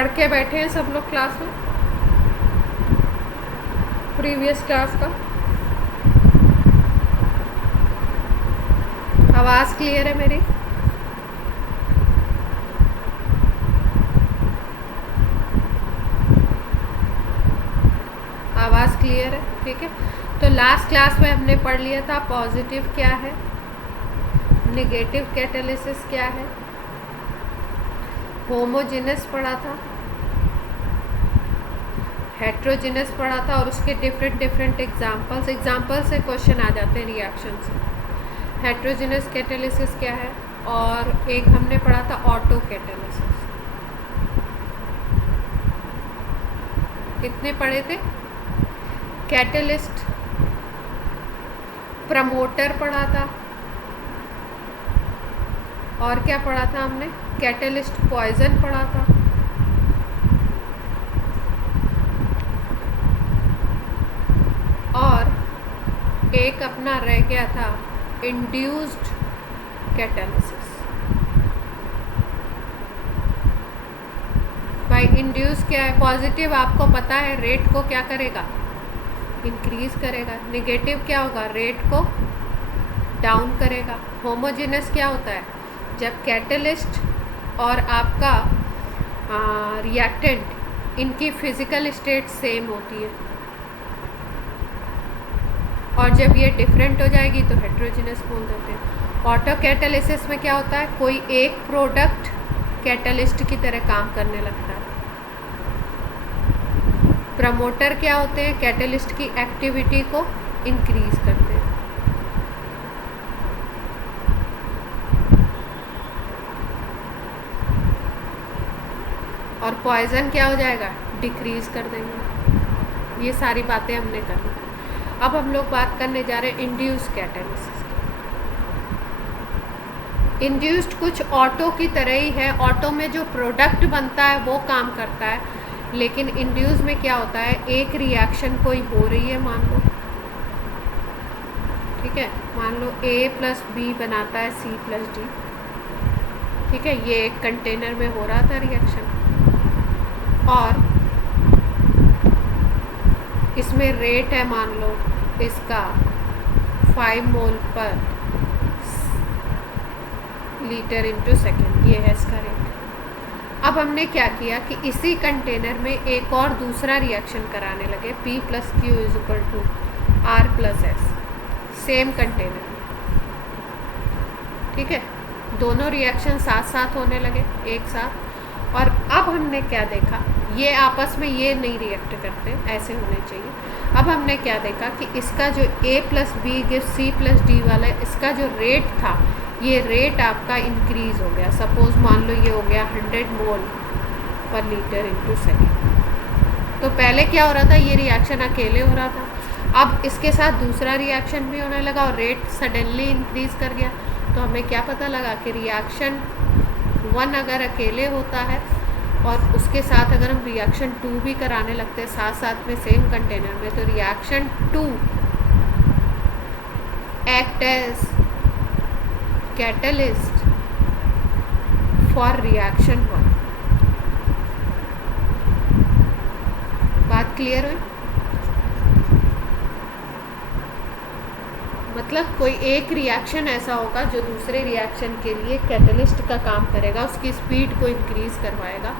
पढ़ के बैठे हैं सब लोग क्लास में प्रीवियस क्लास का? आवाज़ क्लियर है मेरी? आवाज़ क्लियर है? ठीक है। तो लास्ट क्लास में हमने पढ़ लिया था पॉजिटिव क्या है, नेगेटिव कैटालिसिस क्या है, होमोजेनस पढ़ा था, हेट्रोजेनस पढ़ा था और उसके डिफरेंट एग्जाम्पल से क्वेश्चन आ जाते हैं रिएक्शन से। हेट्रोजेनस कैटालिसिस क्या है, और एक हमने पढ़ा था ऑटो कैटालिसिस। कितने पढ़े थे? कैटलिस्ट, प्रमोटर पढ़ा था, और क्या पढ़ा था हमने? कैटलिस्ट पॉइजन पढ़ा था, और एक अपना रह गया था इंड्यूस्ड कैटालिसिस। भाई इंड्यूस क्या है? पॉजिटिव आपको पता है रेट को क्या करेगा? इंक्रीज करेगा। नेगेटिव क्या होगा? रेट को डाउन करेगा। होमोजेनस क्या होता है? जब कैटलिस्ट और आपका रिएक्टेंट इनकी फिजिकल स्टेट सेम होती है, और जब ये डिफरेंट हो जाएगी तो हेट्रोजेनस बोल देते हैं। ऑटो कैटालिसिस में क्या होता है? कोई एक प्रोडक्ट कैटलिस्ट की तरह काम करने लगता है। प्रमोटर क्या होते हैं? कैटलिस्ट की एक्टिविटी को इंक्रीज करते हैं। और पॉइजन क्या हो जाएगा? डिक्रीज कर देंगे। ये सारी बातें हमने कर ली। अब हम लोग बात करने जा रहे हैं इंड्यूस्ड कैटालिसिस की। इंड्यूस्ड कुछ ऑटो की तरह ही है। ऑटो में जो प्रोडक्ट बनता है वो काम करता है, लेकिन इंड्यूस में क्या होता है? एक रिएक्शन कोई हो रही है, मान लो, ठीक है, मान लो A प्लस बी बनाता है C प्लस डी, ठीक है, ये एक कंटेनर में हो रहा था रिएक्शन, और इसमें रेट है मान लो इसका 5 मोल पर लीटर इंटू सेकेंड, ये है इसका रेट। अब हमने क्या किया कि इसी कंटेनर में एक और दूसरा रिएक्शन कराने लगे, P plus Q is equal to R plus S, same container में, ठीक है। दोनों रिएक्शन साथ साथ होने लगे एक साथ। और अब हमने क्या देखा? ये आपस में ये नहीं रिएक्ट करते, ऐसे होने चाहिए। अब हमने क्या देखा कि इसका जो A plus B give C plus D वाला है, इसका जो रेट था, ये रेट आपका इंक्रीज हो गया। सपोज मान लो ये हो गया 100 मोल पर लीटर इंटू सेकेंड। तो पहले क्या हो रहा था? ये रिएक्शन अकेले हो रहा था। अब इसके साथ दूसरा रिएक्शन भी होने लगा और रेट सडनली इंक्रीज कर गया। तो हमें क्या पता लगा कि रिएक्शन 1 अगर अकेले होता है और उसके साथ अगर हम रिएक्शन 2 भी कराने लगते हैं साथ साथ में सेम कंटेनर में, तो reaction 2 act as catalyst for reaction 1। बात क्लियर हुई? मतलब कोई एक रिएक्शन ऐसा होगा जो दूसरे रिएक्शन के लिए कैटलिस्ट का काम करेगा, उसकी स्पीड को इंक्रीज करवाएगा,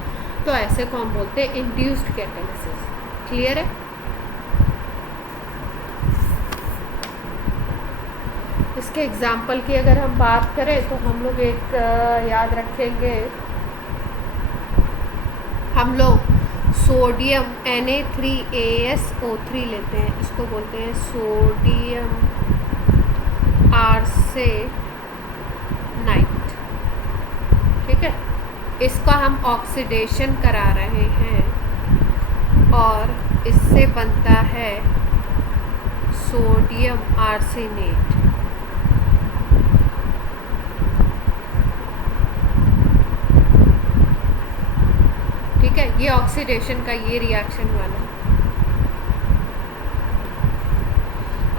तो ऐसे को हम बोलते हैं इंड्यूस्ड कैटालिसिस। क्लियर है? इसके एग्जाम्पल की अगर हम बात करें तो हम लोग एक याद रखेंगे, हम लोग सोडियम Na3ASO3 लेते हैं, इसको बोलते हैं सोडियम आर्सेनाइट, ठीक है। इसका हम ऑक्सीडेशन करा रहे हैं और इससे बनता है सोडियम आर्सेनेट। ठीक है, ये ऑक्सीडेशन का ये रिएक्शन वाला।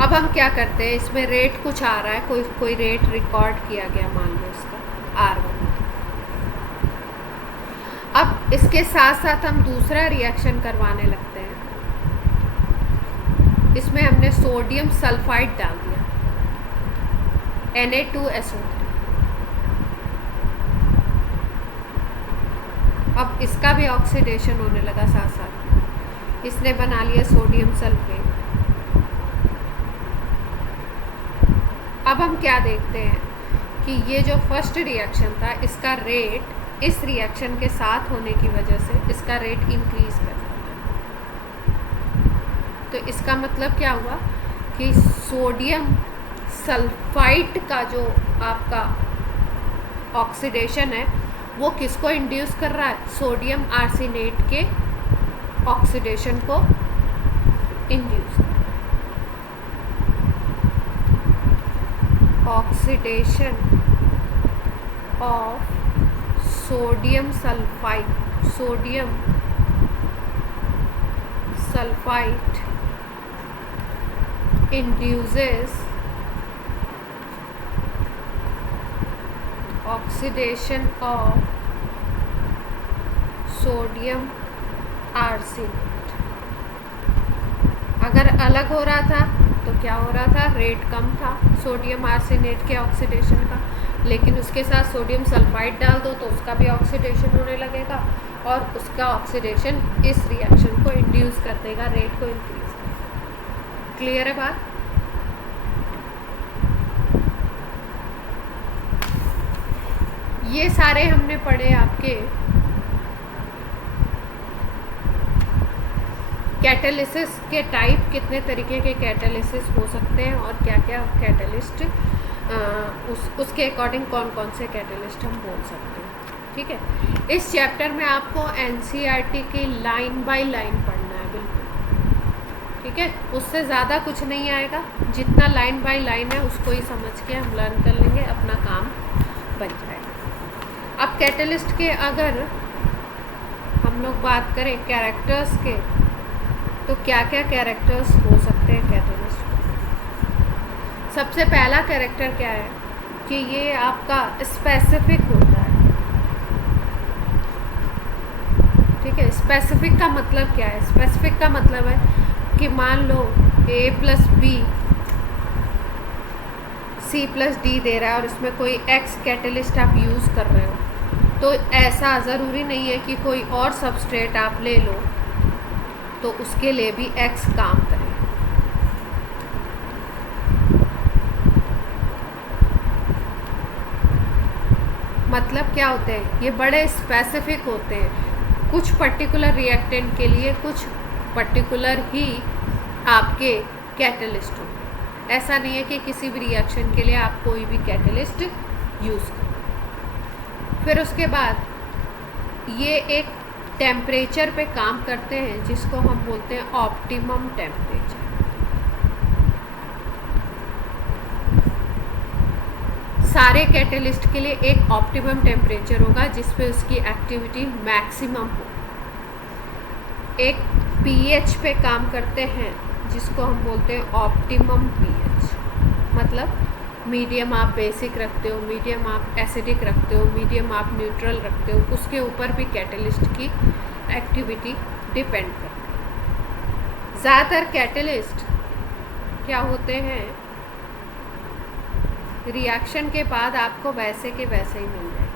अब हम क्या करते हैं, इसमें रेट कुछ आ रहा है, कोई रेट रिकॉर्ड किया गया, मान लो इसका R1। अब इसके साथ साथ हम दूसरा रिएक्शन करवाने लगते हैं। इसमें हमने सोडियम सल्फाइड डाल दिया, Na2SO3। अब इसका भी ऑक्सीडेशन होने लगा साथ साथ, इसने बना लिया सोडियम सल्फेट। अब हम क्या देखते हैं कि ये जो फर्स्ट रिएक्शन था, इसका रेट इस रिएक्शन के साथ होने की वजह से इसका रेट इंक्रीज कर जाता है। तो इसका मतलब क्या हुआ कि सोडियम सल्फाइड का जो आपका ऑक्सीडेशन है वो किसको इंड्यूस कर रहा है? सोडियम आर्सेनेट के ऑक्सीडेशन को इंड्यूस कर रहा है। Oxidation of sodium sulphide induces oxidation of sodium arsenate। अगर अलग हो रहा था तो क्या हो रहा था? रेट कम था सोडियम आर्सेनेट के ऑक्सीडेशन का, लेकिन उसके साथ सोडियम सल्फाइड डाल दो तो उसका भी ऑक्सीडेशन होने लगेगा और उसका ऑक्सीडेशन इस रिएक्शन को इंड्यूस कर देगा, रेट को इंक्रीज। क्लियर है बात? ये सारे हमने पढ़े आपके कैटालिसिस के टाइप, कितने तरीके के कैटालिसिस हो सकते हैं और क्या क्या कैटालिस्ट उसके अकॉर्डिंग कौन कौन से कैटालिस्ट हम बोल सकते हैं। ठीक है, इस चैप्टर में आपको एनसीईआरटी की लाइन बाय लाइन पढ़ना है बिल्कुल। ठीक है, उससे ज़्यादा कुछ नहीं आएगा, जितना लाइन बाय लाइन है उसको ही समझ के हम लर्न कर लेंगे, अपना काम बन जाएगा। अब कैटलिस्ट के अगर हम लोग बात करें कैरेक्टर्स के, तो क्या क्या कैरेक्टर्स हो सकते हैं कैटलिस्ट? सबसे पहला कैरेक्टर क्या है कि ये आपका स्पेसिफिक होता है। ठीक है, स्पेसिफिक का मतलब क्या है? स्पेसिफिक का मतलब है कि मान लो A + B C + D दे रहा है और इसमें कोई X कैटलिस्ट आप यूज़ कर रहे हो, तो ऐसा ज़रूरी नहीं है कि कोई और सबस्ट्रेट आप ले लो तो उसके लिए भी X काम करे। मतलब क्या होते हैं? ये बड़े स्पेसिफिक होते हैं, कुछ पर्टिकुलर रिएक्टेंट के लिए कुछ पर्टिकुलर ही आपके कैटलिस्ट हो। ऐसा नहीं है कि किसी भी रिएक्शन के लिए आप कोई भी कैटलिस्ट यूज़ करो। फिर उसके बाद ये एक टेम्परेचर पे काम करते हैं जिसको हम बोलते हैं ऑप्टिमम टेम्परेचर। सारे कैटलिस्ट के लिए एक ऑप्टिमम टेम्परेचर होगा जिस पे उसकी एक्टिविटी मैक्सिमम हो। एक पीएच पे काम करते हैं जिसको हम बोलते हैं ऑप्टिमम पीएच। मतलब मीडियम आप बेसिक रखते हो, मीडियम आप एसिडिक रखते हो, मीडियम आप न्यूट्रल रखते हो, उसके ऊपर भी कैटलिस्ट की एक्टिविटी डिपेंड करती है। ज़्यादातर कैटलिस्ट क्या होते हैं, रिएक्शन के बाद आपको वैसे के वैसे ही मिल जाएगा।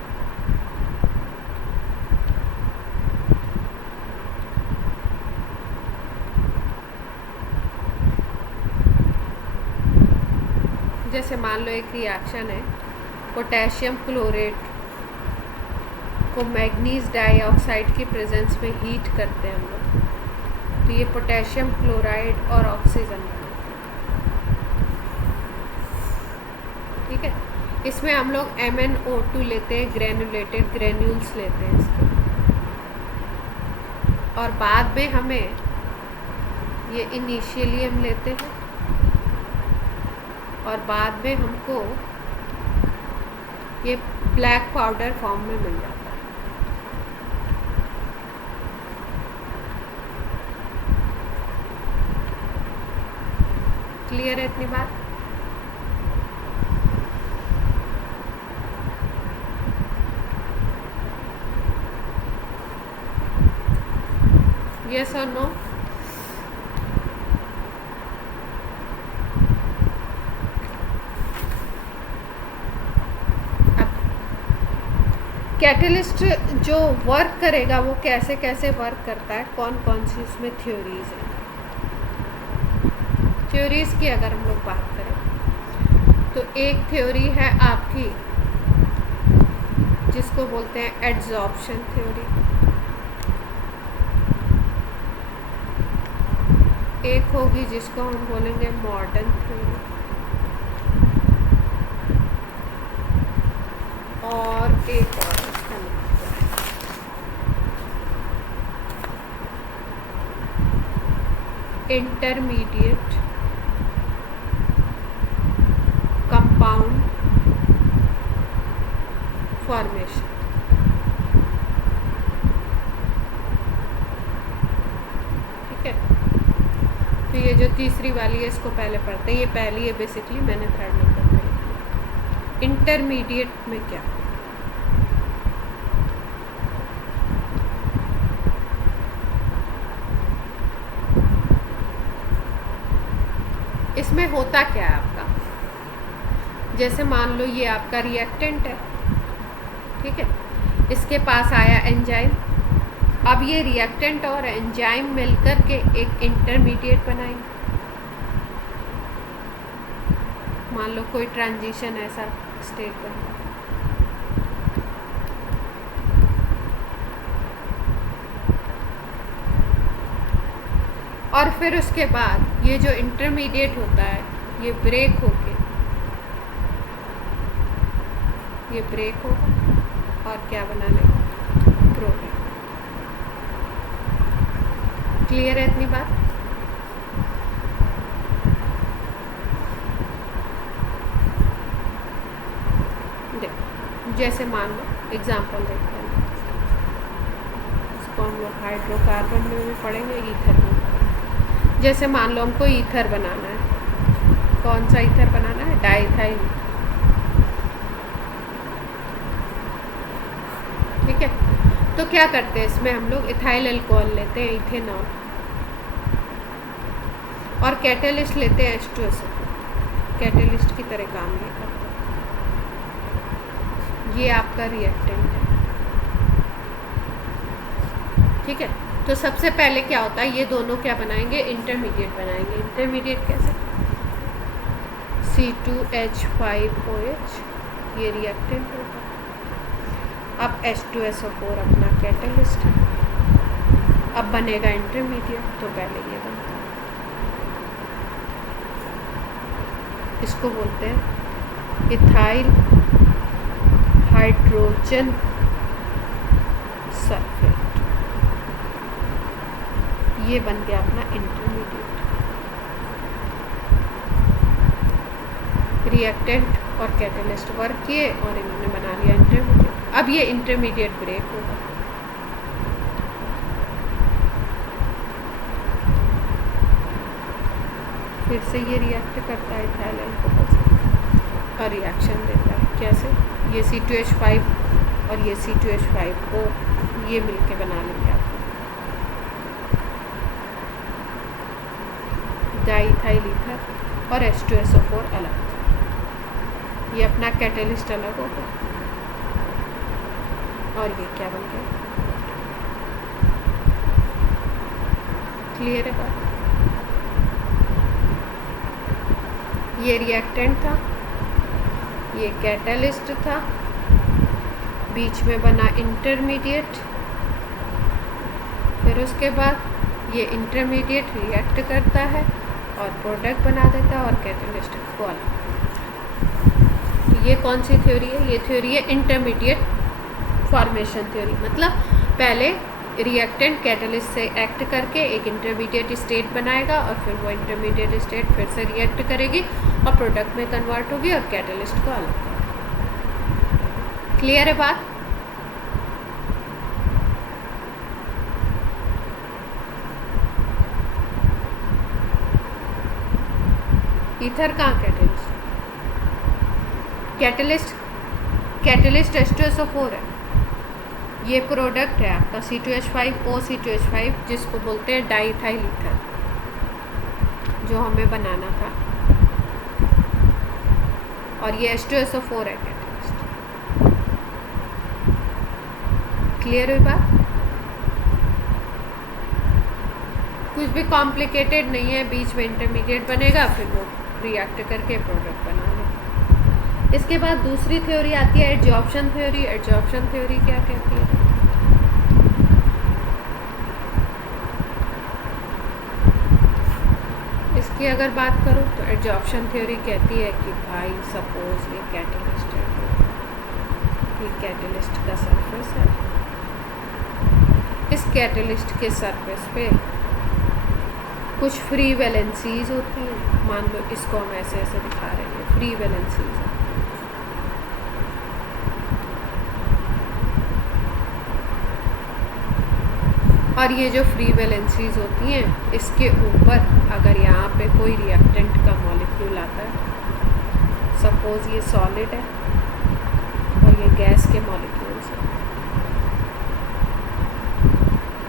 जैसे मान लो एक रिएक्शन है, पोटेशियम क्लोरेट को मैग्नीज डाइऑक्साइड की प्रेजेंस में हीट करते हैं हम लोग, तो ये पोटेशियम क्लोराइड और ऑक्सीजन बनाते हैं। ठीक है, इसमें हम लोग MnO2 लेते हैं, ग्रेनुलेटेड ग्रेन्यूल्स लेते हैं इसके, और बाद में हमें ये इनिशियली हम लेते हैं और बाद में हमको ये ब्लैक पाउडर फॉर्म में मिल जाता है। क्लियर है इतनी बात? यस और नो? कैटलिस्ट जो वर्क करेगा वो कैसे कैसे वर्क करता है, कौन कौन सी उसमें थ्योरीज हैं। थ्योरीज की अगर हम लोग बात करें तो एक थ्योरी है आपकी जिसको बोलते हैं एड्जॉर्प्शन थ्योरी, एक होगी जिसको हम बोलेंगे मॉडर्न थ्योरी, और एक और इसका नाम इंटरमीडिएट कंपाउंड फॉर्मेशन। ठीक है, तो ये जो तीसरी वाली है इसको पहले पढ़ते हैं, ये पहली है बेसिकली, मैंने थर्ड नंबर पे लिखी। इंटरमीडिएट में क्या, इसमें होता क्या है आपका, जैसे मान लो ये आपका रिएक्टेंट है, ठीक है, इसके पास आया एंजाइम, अब ये रिएक्टेंट और एंजाइम मिलकर के एक इंटरमीडिएट बनाएंगे। मान लो कोई ट्रांजिशन ऐसा स्टेट बन रहा है, और फिर उसके बाद ये जो इंटरमीडिएट होता है ये ब्रेक होके, ये ब्रेक होगा और क्या बना लेगा, प्रोटीन। क्लियर है इतनी बात? जैसे मान लो एग्जांपल देखते हैं, इसको हम लोग हाइड्रोकार्बन में भी पढ़ेंगे, ईथर में। जैसे मान लो हमको ईथर बनाना है, कौन सा ईथर बनाना है, डाइथाइल। ठीक है, तो क्या करते हैं इसमें हम लोग इथाइल अल्कोहल लेते हैं, इथेनॉल, और कैटलिस्ट लेते हैं H2SO, कैटलिस्ट की तरह काम ये करता है। ये आपका रिएक्टेंट है। ठीक है, तो सबसे पहले क्या होता है, ये दोनों क्या बनाएंगे, इंटरमीडिएट बनाएंगे। इंटरमीडिएट कैसे, C2H5OH ये रिएक्टेंट होगा, अब H2SO4 अपना कैटलिस्ट है, अब बनेगा इंटरमीडिएट, तो पहले ये बनता है, इसको बोलते हैं इथाइल हाइड्रोजन सल्फेट, ये बन गया अपना इंटरमीडिएट। रिएक्टेंट और कैटलिस्ट वर्क किए और इन्होंने बना लिया इंटरमीडिएट। अब ये इंटरमीडिएट ब्रेक होगा, फिर से ये रिएक्ट करता है इथाइल अल्कोहल से और रिएक्शन देता है। कैसे, ये C2H5 और ये C2H5O ये मिलके बना लेंगे आप डाइथाइल ईथर और H2SO4 अलग, ये अपना कैटलिस्ट अलग होगा और ये क्या बन गया। क्लियर है बात? ये रिएक्टेंट था, ये कैटलिस्ट था, बीच में बना इंटरमीडिएट, फिर उसके बाद ये इंटरमीडिएट रिएक्ट करता है और प्रोडक्ट बना देता है और कैटलिस्ट को अलग। तो ये कौन सी थ्योरी है, ये थ्योरी है इंटरमीडिएट फॉर्मेशन थ्योरी। मतलब पहले रिएक्टेंट कैटलिस्ट से एक्ट करके एक इंटरमीडिएट स्टेट बनाएगा और फिर वो इंटरमीडिएट स्टेट फिर से रिएक्ट करेगी और प्रोडक्ट में कन्वर्ट होगी और कैटलिस्ट को अलग करेगी। क्लियर है बात? ईथर कहाँ कैटलिस्ट, कैटलिस्ट H2SO4 है, ये प्रोडक्ट है आपका C2H5OC2H5 जिसको बोलते हैं डाईइथाइल ईथर, जो हमें बनाना था, और ये H2SO4 है कैटलिस्ट। क्लियर हुई बात? कुछ भी कॉम्प्लिकेटेड नहीं है, बीच में इंटरमीडिएट बनेगा, फिर वो रिएक्ट करके प्रोडक्ट बना लो। इसके बाद दूसरी थ्योरी आती है एडजॉर्प्शन थ्योरी। एडजॉर्प्शन थ्योरी क्या कहती है? इसकी अगर बात करो तो एडजॉर्प्शन थ्योरी कहती है कि भाई सपोज ये कैटलिस्ट है, ये कैटलिस्ट का सरफेस है, इस कैटलिस्ट के सरफेस पे कुछ फ्री वैलेंसीज होती हैं। मान लो इसको हम ऐसे ऐसे दिखा रहे हैं, फ्री वैलेंसीज है। और ये जो फ्री वैलेंसीज होती हैं, इसके ऊपर अगर यहाँ पे कोई रिएक्टेंट का मॉलिक्यूल आता है, सपोज ये सॉलिड है और ये गैस के मॉलिक्यूल्स हैं,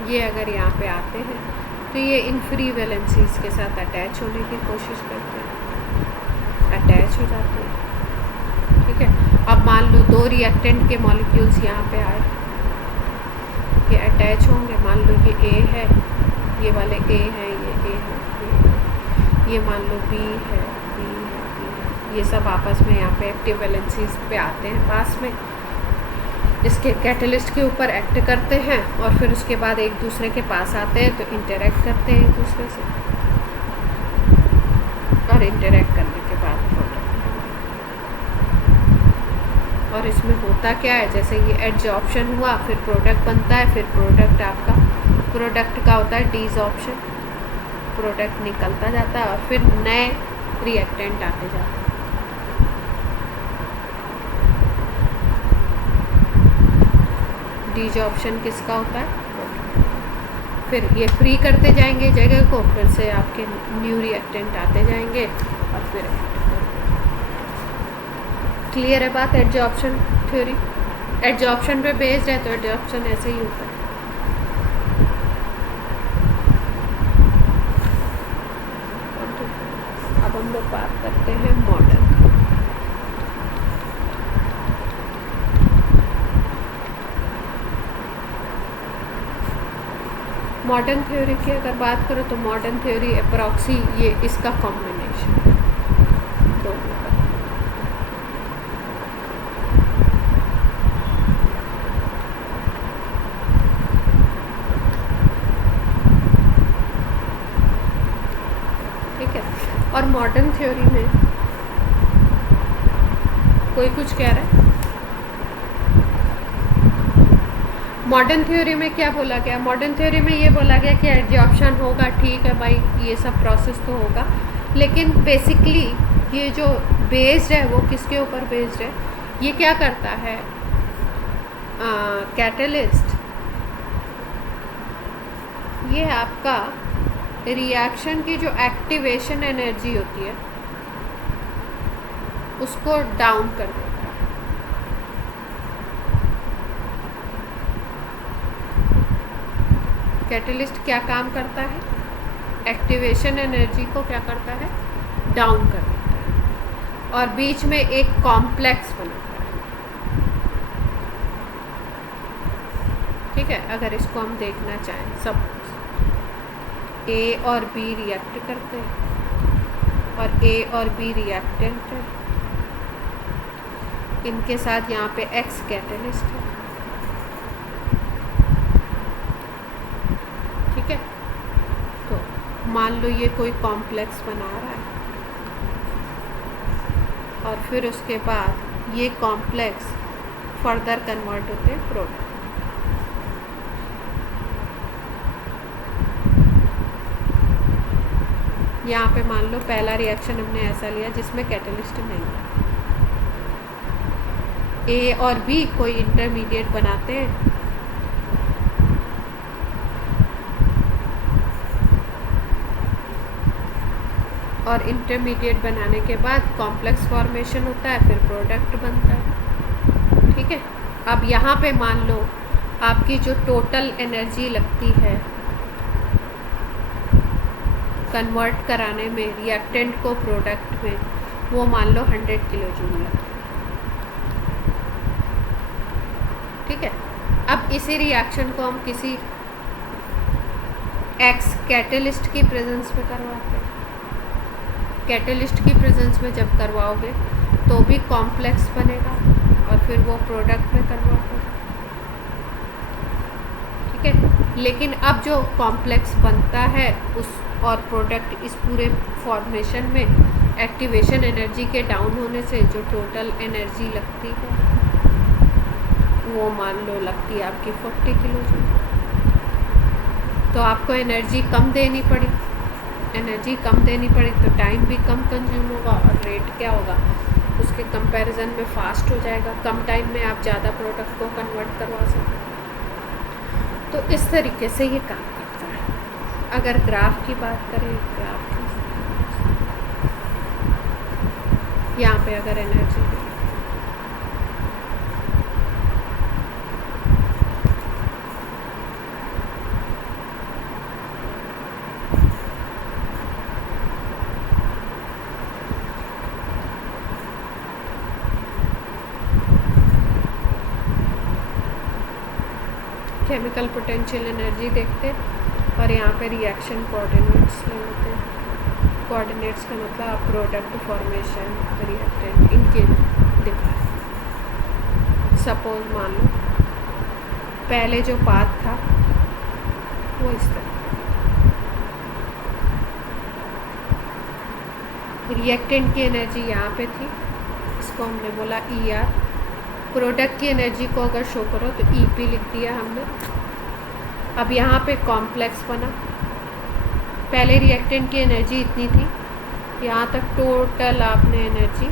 ये अगर यहाँ पे आते हैं तो ये इन फ्री वैलेंसीज के साथ अटैच होने की कोशिश करते हैं, अटैच हो जाते हैं। ठीक है, अब मान लो दो रिएक्टेंट के मॉलिक्यूल्स यहाँ पे आए, ये अटैच होंगे। मान लो ये A है, ये वाले A हैं, ये A है, ये मान लो B है, B है, B है, ये सब आपस में यहाँ पे एक्टिव वैलेंसीज पे आते हैं, पास में इसके कैटलिस्ट के ऊपर एक्ट करते हैं, और फिर उसके बाद एक दूसरे के पास आते हैं तो इंटरेक्ट करते हैं एक दूसरे से, और इंटरेक्ट करने के बाद प्रोडक्ट। और इसमें होता क्या है, जैसे ये एडजॉर्प्शन हुआ, फिर प्रोडक्ट बनता है, फिर प्रोडक्ट आपका प्रोडक्ट का होता है डिसॉर्प्शन, प्रोडक्ट निकलता जाता है और फिर नए रिएक्टेंट आते जाते हैं। डिसॉर्प्शन किसका होता है? फिर ये फ्री करते जाएंगे जगह को, फिर से आपके न्यू रिएक्टेंट आते जाएंगे और फिर क्लियर है बात? एडजॉर्प्शन थ्योरी एडजॉर्प्शन पे बेस्ड है, तो एडजॉर्प्शन ऐसे ही होता है। अब हम लोग बात करते हैं मॉडर्न। मॉडर्न थ्योरी की अगर बात करो तो मॉडर्न थ्योरी अप्रॉक्सी ये इसका कॉम्बिनेशन दोनों का। ठीक है, और मॉडर्न थ्योरी में कोई कुछ कह रहा है? मॉडर्न थ्योरी में क्या बोला गया? मॉडर्न थ्योरी में ये बोला गया कि एडजॉर्प्शन होगा, ठीक है भाई, ये सब प्रोसेस तो होगा, लेकिन बेसिकली ये जो बेस्ड है वो किसके ऊपर बेस्ड है? ये क्या करता है? कैटलिस्ट ये आपका रिएक्शन की जो एक्टिवेशन एनर्जी होती है उसको डाउन कर देता है। कैटलिस्ट क्या काम करता है? एक्टिवेशन एनर्जी को क्या करता है? डाउन कर देता है, और बीच में एक कॉम्प्लेक्स बनाता है। ठीक है, अगर इसको हम देखना चाहें, सपोज A और B रिएक्ट करते हैं और A और B रिएक्टेंट है, इनके साथ यहाँ पे X कैटलिस्ट है। ठीक है, तो मान लो ये कोई कॉम्प्लेक्स बना रहा है, और फिर उसके बाद ये कॉम्प्लेक्स फर्दर कन्वर्ट होते हैं प्रोडक्ट। यहाँ पे मान लो पहला रिएक्शन हमने ऐसा लिया जिसमें कैटलिस्ट नहीं है, A और B कोई इंटरमीडिएट बनाते हैं, और इंटरमीडिएट बनाने के बाद कॉम्प्लेक्स फॉर्मेशन होता है, फिर प्रोडक्ट बनता है। ठीक है, अब यहाँ पे मान लो आपकी जो टोटल एनर्जी लगती है कन्वर्ट कराने में रिएक्टेंट को प्रोडक्ट में, वो मान लो 100 किलो जूल लगती है। ठीक है। अब इसी रिएक्शन को हम किसी एक्स कैटलिस्ट की प्रेजेंस में करवाते हैं। कैटलिस्ट की प्रेजेंस में जब करवाओगे तो भी कॉम्प्लेक्स बनेगा और फिर वो प्रोडक्ट में कन्वर्ट होगा। ठीक है। लेकिन अब जो कॉम्प्लेक्स बनता है उस और प्रोडक्ट, इस पूरे फॉर्मेशन में एक्टिवेशन एनर्जी के डाउन होने से जो टोटल एनर्जी लगती है वो मान लो लगती है आपकी 40 किलो जूल। तो आपको एनर्जी कम देनी पड़ी, एनर्जी कम देनी पड़ी तो टाइम भी कम कंज्यूम होगा और रेट क्या होगा उसके कंपैरिजन में फास्ट हो जाएगा। कम टाइम में आप ज़्यादा प्रोडक्ट को कन्वर्ट करवा सकते। तो इस तरीके से ये काम करता है। अगर ग्राफ की बात करें, ग्राफ की यहाँ पे अगर एनर्जी केमिकल पोटेंशियल एनर्जी देखते और यहाँ पे रिएक्शन कोऑर्डिनेट्स ले लेते हैं। कोऑर्डिनेट्स का मतलब आप प्रोडक्ट फॉर्मेशन रिएक्टेंट इनके दिखाए। सपोज मान लो पहले जो पाथ था वो इस तरह, रिएक्टेंट की एनर्जी यहाँ पे थी, इसको हमने बोला ER। प्रोडक्ट की एनर्जी को अगर शो करो तो EP लिख दिया हमने। अब यहाँ पे कॉम्प्लेक्स बना, पहले रिएक्टेंट की एनर्जी इतनी थी, यहाँ तक टोटल आपने एनर्जी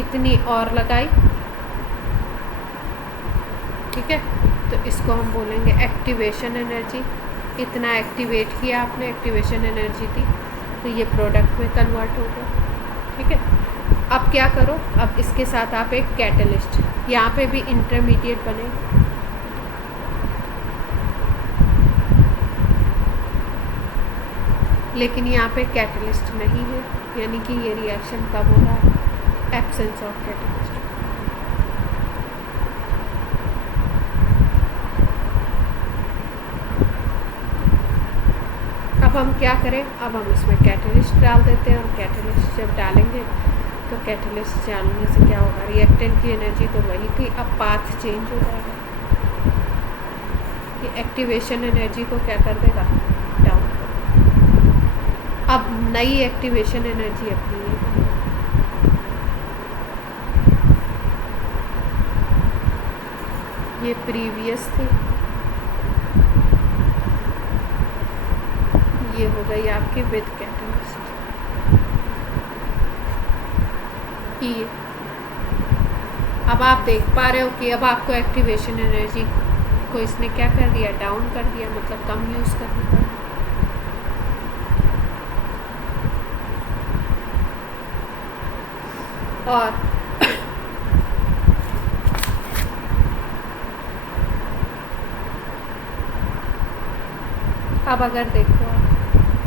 इतनी और लगाई। ठीक है। तो इसको हम बोलेंगे एक्टिवेशन एनर्जी। इतना एक्टिवेट किया आपने, एक्टिवेशन एनर्जी थी, तो ये प्रोडक्ट में कन्वर्ट हो गया। ठीक है। अब क्या करो, अब इसके साथ आप एक कैटलिस्ट, यहाँ पे भी इंटरमीडिएट बने, लेकिन यहाँ पे कैटलिस्ट नहीं है, यानी कि ये रिएक्शन कब हो रहा है, एब्सेंस ऑफ कैटलिस्ट। अब हम क्या करें, अब हम इसमें कैटलिस्ट डाल देते हैं और कैटलिस्ट जब डालेंगे तो कैटलिस्ट डालने से क्या होगा, रिएक्टेंट की एनर्जी तो वही थी, अब पाथ चेंज हो जाएगा। ये एक्टिवेशन एनर्जी को क्या कर देगा, डाउन कर देगा। अब नई एक्टिवेशन एनर्जी अपनी ये प्रीवियस थी, ये हो गई आपकी विद कैटलिस्ट E। अब आप देख पा रहे हो कि अब आपको एक्टिवेशन एनर्जी को इसने क्या कर दिया, डाउन कर दिया, मतलब कम यूज़ करना पड़ा। और अब अगर देखो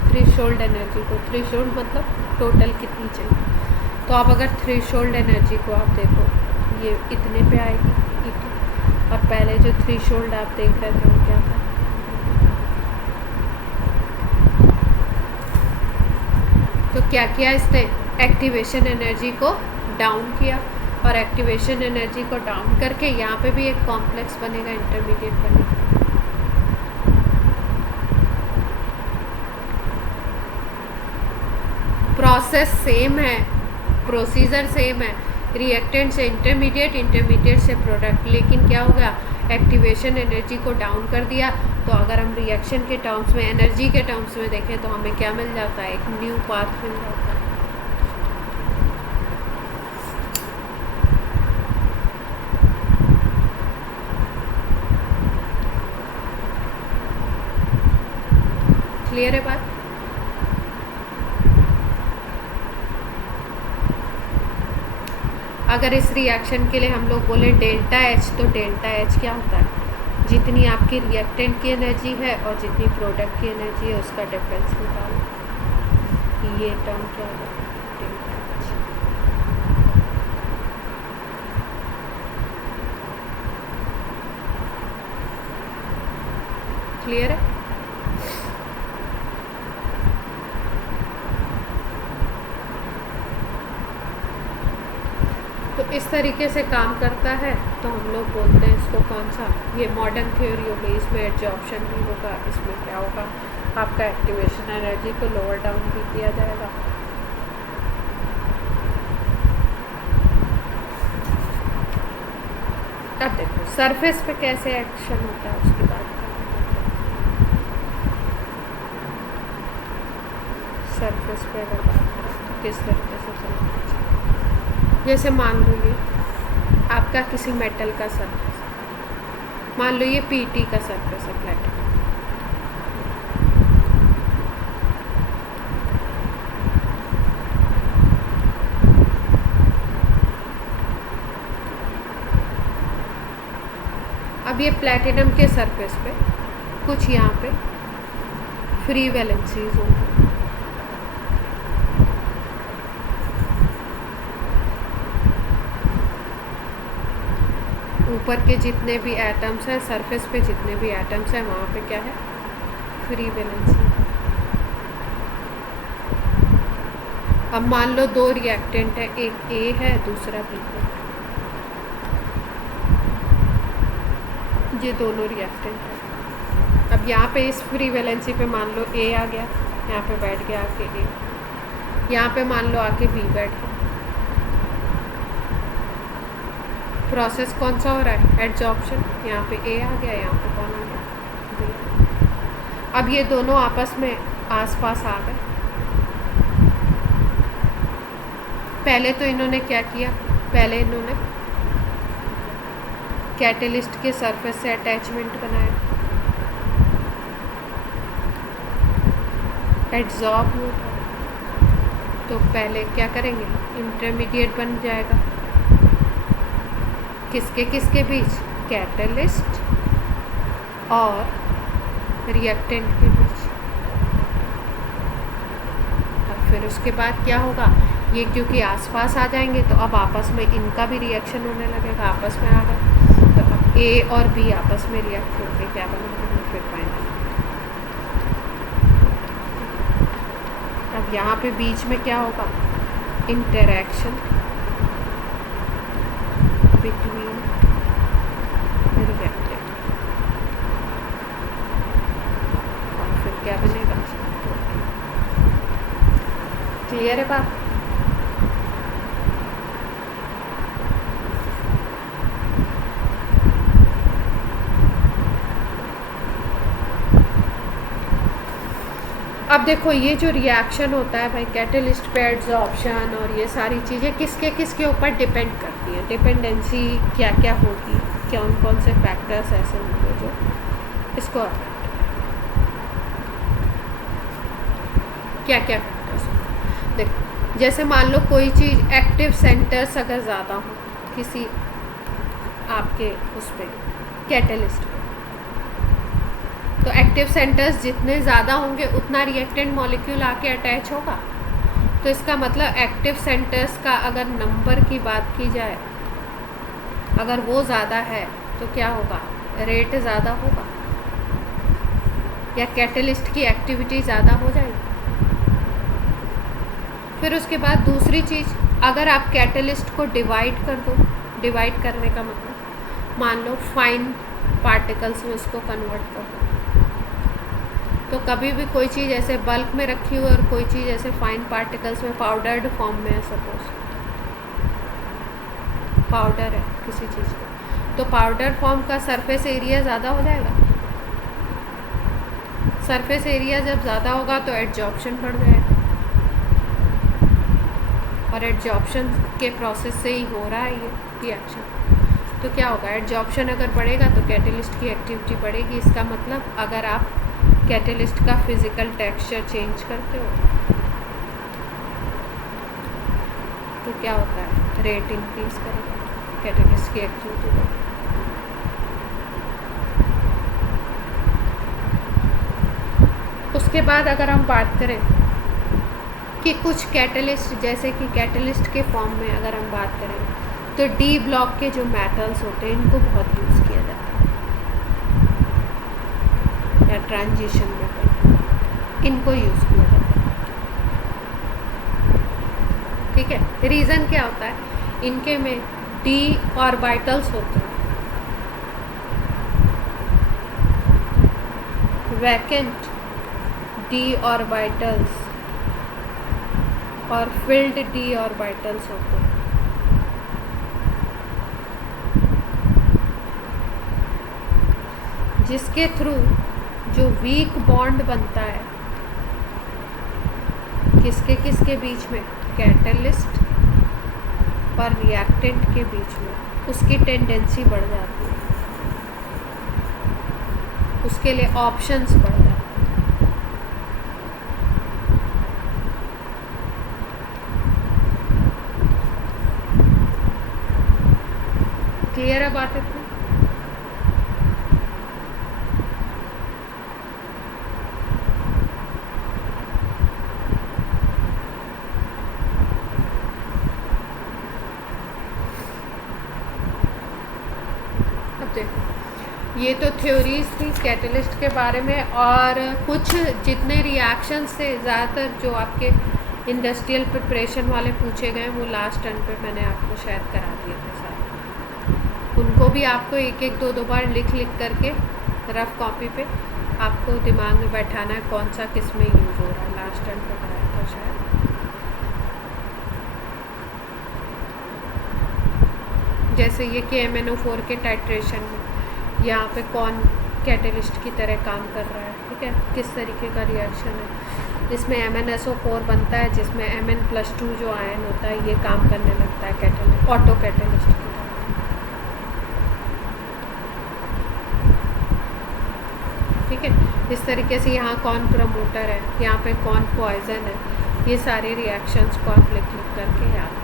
थ्रेशोल्ड एनर्जी को, थ्रेशोल्ड मतलब टोटल कितनी चाहिए, तो अब अगर थ्रेशोल्ड एनर्जी को आप देखो ये इतने पे आएगी E2, और पहले जो थ्रेशोल्ड आप देख रहे थे वो क्या था, तो क्या किया इसने, एक्टिवेशन एनर्जी को डाउन किया, और एक्टिवेशन एनर्जी को डाउन करके यहाँ पे भी एक कॉम्प्लेक्स बनेगा, इंटरमीडिएट बनेगा। प्रोसेस सेम है, प्रोसीजर सेम है, रिएक्टेंट से इंटरमीडिएट, इंटरमीडिएट से प्रोडक्ट, लेकिन क्या होगा, एक्टिवेशन एनर्जी को डाउन कर दिया। तो अगर हम रिएक्शन के टर्म्स में, एनर्जी के टर्म्स में देखें तो हमें क्या मिल जाता है, एक न्यू पाथ मिल जाता है। क्लियर है बात। अगर इस रिएक्शन के लिए हम लोग बोले डेल्टा एच, तो डेल्टा एच क्या होता है? जितनी आपकी रिएक्टेंट की एनर्जी है और जितनी प्रोडक्ट की एनर्जी है उसका डिफरेंस निकालो। ये टर्म क्या होगा? Delta H. क्लियर है? तो इस तरीके से काम करता है। तो हम लोग बोलते हैं इसको कौन सा, ये मॉडर्न थ्योरी हो गई। इसमें एडजॉर्प्शन भी होगा, इसमें क्या होगा, आपका एक्टिवेशन एनर्जी को लोअर डाउन भी किया जाएगा। अब देखो सरफेस पे कैसे एक्शन होता है उसकी बात करें। सरफेस पे अगर बात करें तो किस तरीके से चलना चाहिए। जैसे मान लो ये आपका किसी मेटल का सरफेस, मान लो ये पीटी का सरफेस है, प्लेटिनम। अब ये प्लेटिनम के सरफेस पे कुछ यहाँ पे फ्री वैलेंसीज होंगी। ऊपर के जितने भी एटम्स हैं, सरफेस पे जितने भी एटम्स हैं, वहाँ पे क्या है? Free valency. अब मान लो दो रिएक्टेंट है, एक ए है दूसरा बी है। ये दोनों रिएक्टेंट है। अब यहाँ पे इस फ्री वैलेंसी पे मान लो ए आ गया, यहाँ पे बैठ गया आके ए, यहाँ पे मान लो आके बी बैठ गया। प्रोसेस कौन सा हो रहा है? एडजॉर्प्शन। यहाँ पे ए आ गया, यहाँ पे कौन आ गया? बी। अब ये दोनों आपस में आसपास आ गए। पहले तो इन्होंने क्या किया? पहले इन्होंने कैटेलिस्ट के सरफेस से अटैचमेंट बनाया, एड्जॉर्ब होगा। तो पहले क्या करेंगे? इंटरमीडिएट बन जाएगा किसके किसके बीच? कैटलिस्ट और रिएक्टेंट के बीच। अब फिर उसके बाद क्या होगा? ये क्योंकि आसपास आ जाएंगे तो अब आपस में इनका भी रिएक्शन होने लगेगा, आपस में आ गए तो अब ए और बी आपस में रिएक्ट करके क्या बनाएंगे? फिर फाइनल। अब यहाँ पे बीच में क्या होगा? Interaction between reactant. और फिर क्या बनेगा? क्लियर है बात? अब देखो ये जो रिएक्शन होता है भाई, कैटेलिस्ट पे एडजॉर्प्शन और ये सारी चीज़ें किसके किसके ऊपर डिपेंड करती हैं? डिपेंडेंसी क्या क्या होगी, कौन से फैक्टर्स ऐसे होंगे जो इसको अफेक्ट, क्या क्या फैक्टर्स होंगे? देखो जैसे मान लो कोई चीज़ एक्टिव सेंटर्स अगर ज़्यादा हो किसी आपके उस पर कैटेलिस्ट पे, तो एक्टिव सेंटर्स जितने ज़्यादा होंगे उतना रिएक्टेंट मॉलिक्यूल आके अटैच होगा। तो इसका मतलब एक्टिव सेंटर्स का अगर नंबर की बात की जाए, अगर वो ज़्यादा है तो क्या होगा? रेट ज़्यादा होगा या कैटेलिस्ट की एक्टिविटी ज़्यादा हो जाएगी। फिर उसके बाद दूसरी चीज़, अगर आप कैटेलिस्ट को डिवाइड कर दो, डिवाइड करने का मतलब मान लो फाइन पार्टिकल्स में उसको कन्वर्ट कर दो, तो कभी भी कोई चीज़ ऐसे बल्क में रखी हुई और कोई चीज़ ऐसे फाइन पार्टिकल्स में पाउडर्ड फॉर्म में है, सपोज पाउडर है किसी चीज़ का, तो पाउडर फॉर्म का सरफेस एरिया ज़्यादा हो जाएगा। सरफेस एरिया जब ज़्यादा होगा तो एडजॉर्प्शन बढ़ जाएगा, और एडजॉर्प्शन के प्रोसेस से ही हो रहा है ये रिएक्शन। तो क्या होगा? एडजॉर्प्शन अगर बढ़ेगा तो कैटेलिस्ट की एक्टिविटी बढ़ेगी। इसका मतलब अगर आप कैटेलिस्ट का फिज़िकल टेक्सचर चेंज करते हो तो क्या होता है, रेट इंक्रीज करेगा कैटलिस्ट की एक्टिविटी को। उसके बाद अगर हम बात करें कि कुछ कैटलिस्ट, जैसे कि कैटलिस्ट के फॉर्म में अगर हम बात करें तो डी ब्लॉक के जो मेटल्स होते हैं इनको बहुत यूज़ किया जाता है, या ट्रांजिशन मेटल इनको यूज़ किया जाता है। ठीक है, रीज़न क्या होता है, इनके में डी ऑर्बिटल्स होते हैं, वैकेंट डी ऑर्बिटल्स और फिल्ड डी ऑर्बिटल्स होते हैं। जिसके थ्रू जो वीक बॉन्ड बनता है किसके किसके बीच में, कैटलिस्ट और रिएक्टेंट के बीच में, उसकी टेंडेंसी बढ़ जाती है, उसके लिए ऑप्शंस बढ़ जाते हैं। क्लियर है बात इतनी? अब देखो, ये तो थ्योरीज थी कैटलिस्ट के बारे में, और कुछ जितने रिएक्शंस थे ज़्यादातर जो आपके इंडस्ट्रियल प्रिपरेशन वाले पूछे गए वो लास्ट टर्न पे मैंने आपको शायद करा दिए थे सारे। उनको भी आपको एक एक दो बार लिख करके रफ कॉपी पे आपको दिमाग में बैठाना है कौन सा किस में यूज़ हो रहा है। लास्ट टर्न पे कराया था शायद। जैसे ये KMnO4 के टाइट्रेशन में यहाँ पे कौन कैटलिस्ट की तरह काम कर रहा है, ठीक है, किस तरीके का रिएक्शन है। इसमें MnSO4 बनता है जिसमें Mn+2 जो आयन होता है ये काम करने लगता है कैटलिस्ट, ऑटो कैटलिस्ट की तरह। ठीक है, इस तरीके से यहाँ कौन प्रमोटर है, यहाँ पे कौन पॉइजन है, ये सारे रिएक्शंस को आप लिख करके याद।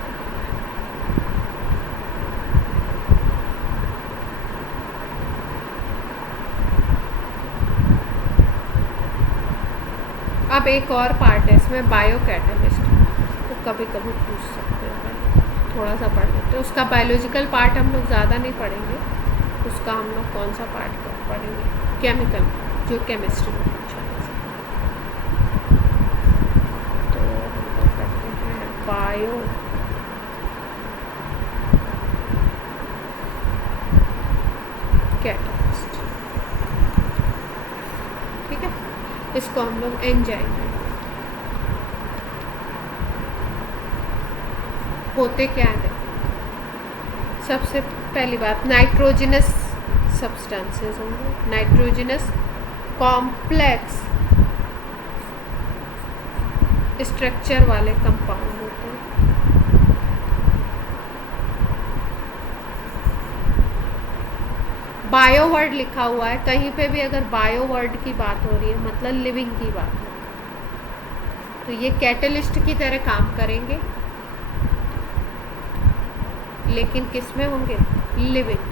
अब एक और पार्ट है इसमें, बायो कैटलिस्ट, तो कभी कभी पूछ सकते हैं, थोड़ा सा पढ़ लेते हैं उसका। बायोलॉजिकल पार्ट हम लोग ज़्यादा नहीं पढ़ेंगे, उसका हम लोग कौन सा पार्ट पढ़ेंगे, केमिकल, जो केमिस्ट्री में पूछा है। तो हम लोग करते हैं बायो कैटलिस्ट। ठीक है, इसको हम लोग एंजाइम होते क्या है। सबसे पहली बात, नाइट्रोजनस सब्सटेंसेस होंगे, नाइट्रोजनस कॉम्प्लेक्स स्ट्रक्चर वाले कंपाउंड होते हैं। बायो वर्ड लिखा हुआ है, कहीं पे भी अगर बायो वर्ड की बात हो रही है मतलब लिविंग की बात है, तो ये कैटलिस्ट की तरह काम करेंगे, लेकिन किस में होंगे, लिविंग।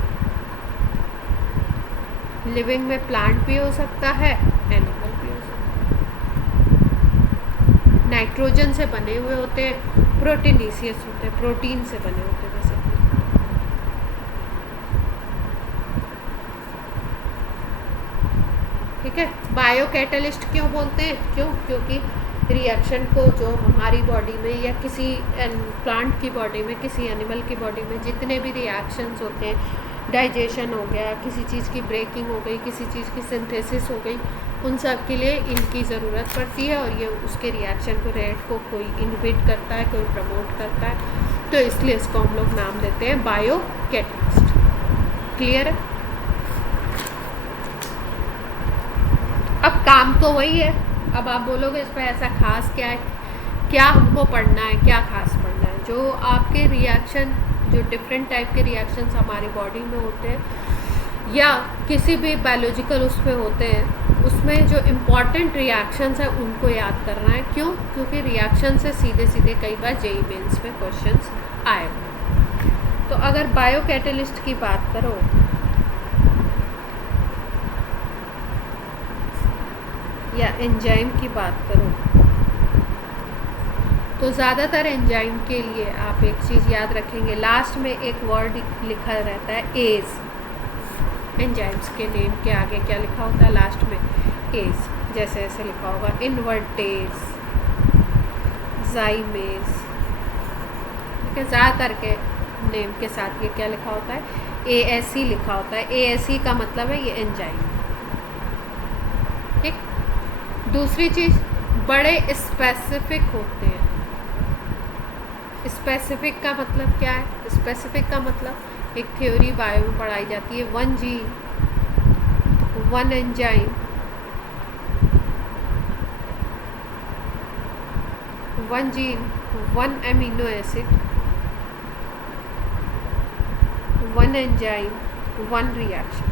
लिविंग में प्लांट भी हो सकता है, एनिमल भी हो सकता है। नाइट्रोजन से बने हुए होते हैं, प्रोटीनेशियस होते हैं, प्रोटीन से बने होते हैं वैसे। ठीक है, बायो कैटलिस्ट क्यों बोलते हैं, क्योंकि रिएक्शन को जो हमारी बॉडी में या किसी प्लांट की बॉडी में, किसी एनिमल की बॉडी में जितने भी रिएक्शंस होते हैं, डाइजेशन हो गया, किसी चीज़ की ब्रेकिंग हो गई, किसी चीज़ की सिंथेसिस हो गई, उन सब के लिए इनकी ज़रूरत पड़ती है, और ये उसके रिएक्शन को, रेट को कोई इनहिबिट करता है, कोई प्रमोट करता है, तो इसलिए इसको हम लोग नाम देते हैं बायो कैटलिस्ट। क्लियर है? अब काम तो वही है। अब आप बोलोगे इस पर ऐसा खास क्या है, क्या हमको पढ़ना है, क्या खास पढ़ना है। जो आपके रिएक्शन, जो डिफरेंट टाइप के रिएक्शंस हमारी बॉडी में होते हैं या किसी भी बायोलॉजिकल उस पे होते हैं, उसमें जो इम्पॉर्टेंट रिएक्शंस हैं उनको याद करना है। क्यों? क्योंकि रिएक्शन से सीधे सीधे कई बार जेईई मेंस में क्वेश्चंस आए हुए। तो अगर बायो कैटलिस्ट की बात करो या एंजाइम की बात करो तो ज़्यादातर एंजाइम के लिए आप एक चीज़ याद रखेंगे, लास्ट में एक वर्ड लिखा रहता है एज। एंजाइम्स के नेम के आगे क्या लिखा होता है? लास्ट में एज। जैसे ऐसे लिखा होगा इनवर्टेज, जाइमेज। ठीक है, ज़्यादातर के नेम के साथ ये क्या लिखा होता है? ASE लिखा होता है। ASE का मतलब है ये एंजाइम। ठीक। दूसरी चीज़, बड़े स्पेसिफिक होते हैं। स्पेसिफिक का मतलब क्या है? स्पेसिफिक का मतलब एक थ्योरी बायो में पढ़ाई जाती है, 1 gene 1 enzyme 1 gene 1 amino acid 1 enzyme 1 reaction.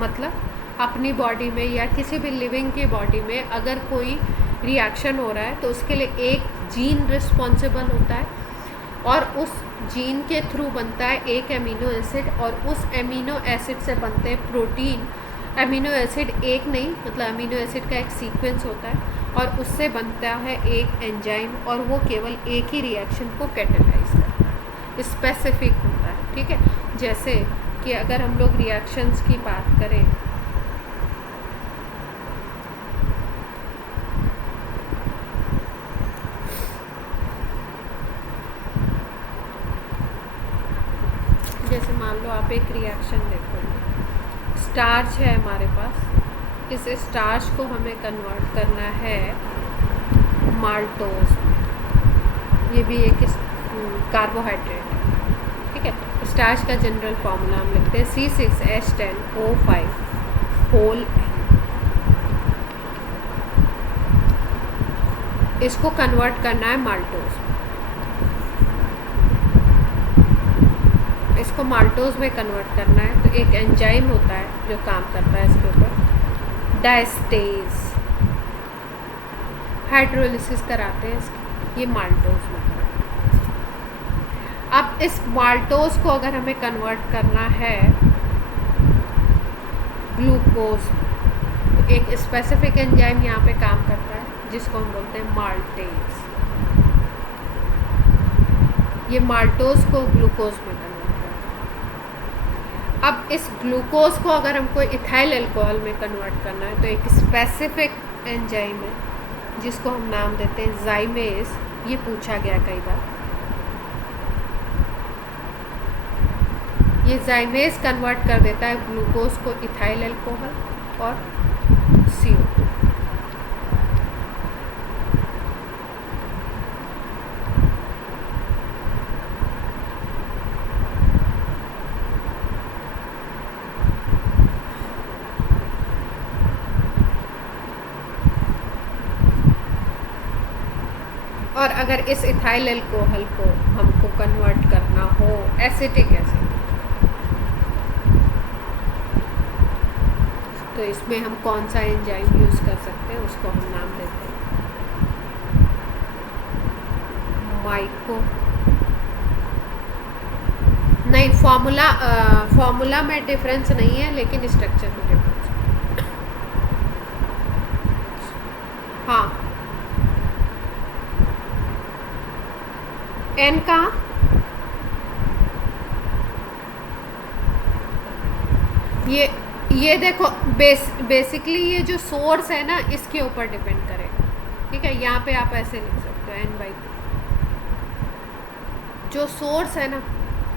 मतलब अपनी बॉडी में या किसी भी लिविंग की बॉडी में अगर कोई रिएक्शन हो रहा है तो उसके लिए एक जीन रिस्पॉन्सिबल होता है और उस जीन के थ्रू बनता है एक एमिनो एसिड और उस एमिनो एसिड से बनते हैं प्रोटीन। एमिनो एसिड एक नहीं, मतलब एमिनो एसिड का एक सीक्वेंस होता है और उससे बनता है एक एंजाइम और वो केवल एक ही रिएक्शन को कैटेलाइज करता है, स्पेसिफिक होता है। ठीक है, जैसे कि अगर हम लोग रिएक्शंस की बात करें जैसे मान लो आप एक रिएक्शन देखो, स्टार्च है हमारे पास, इस स्टार्च को हमें कन्वर्ट करना है माल्टोज में। ये भी एक कार्बोहाइड्रेट है। ठीक है, स्टार्च का जनरल फार्मूला हम लिखते हैं C6H10O5 होल। इसको कन्वर्ट करना है माल्टोज में। इसको माल्टोज में कन्वर्ट करना है तो एक एंजाइम होता है जो काम करता है इसके ऊपर, डायस्टेज। हाइड्रोलिसिस कराते हैं इसकी, ये माल्टोज में कराते हैं। अब इस माल्टोज को अगर हमें कन्वर्ट करना है ग्लूकोज, तो एक स्पेसिफिक एंजाइम यहाँ पे काम करता है जिसको हम बोलते हैं माल्टेज। ये माल्टोज को ग्लूकोज में अब इस ग्लूकोज को अगर हमको इथाइल अल्कोहल में कन्वर्ट करना है तो एक स्पेसिफिक एंजाइम है जिसको हम नाम देते हैं जाइमेज। ये पूछा गया कई बार। ये जाइमेज कन्वर्ट कर देता है ग्लूकोज को इथाइल अल्कोहल और CO2। और अगर इस इथाइल अल्कोहल को हमको कन्वर्ट करना हो एसिटिक एसिड, तो इसमें हम कौन सा एंजाइम यूज़ कर सकते हैं? उसको हम नाम देते हैं माइको। नहीं, फॉर्मूला में डिफरेंस नहीं है लेकिन स्ट्रक्चर में डिफरेंस है। हाँ, एन का ये देखो बेसिकली ये जो सोर्स है ना इसके ऊपर डिपेंड करेगा। ठीक है, यहाँ पे आप ऐसे लिख सकते हो N/2। जो सोर्स है ना,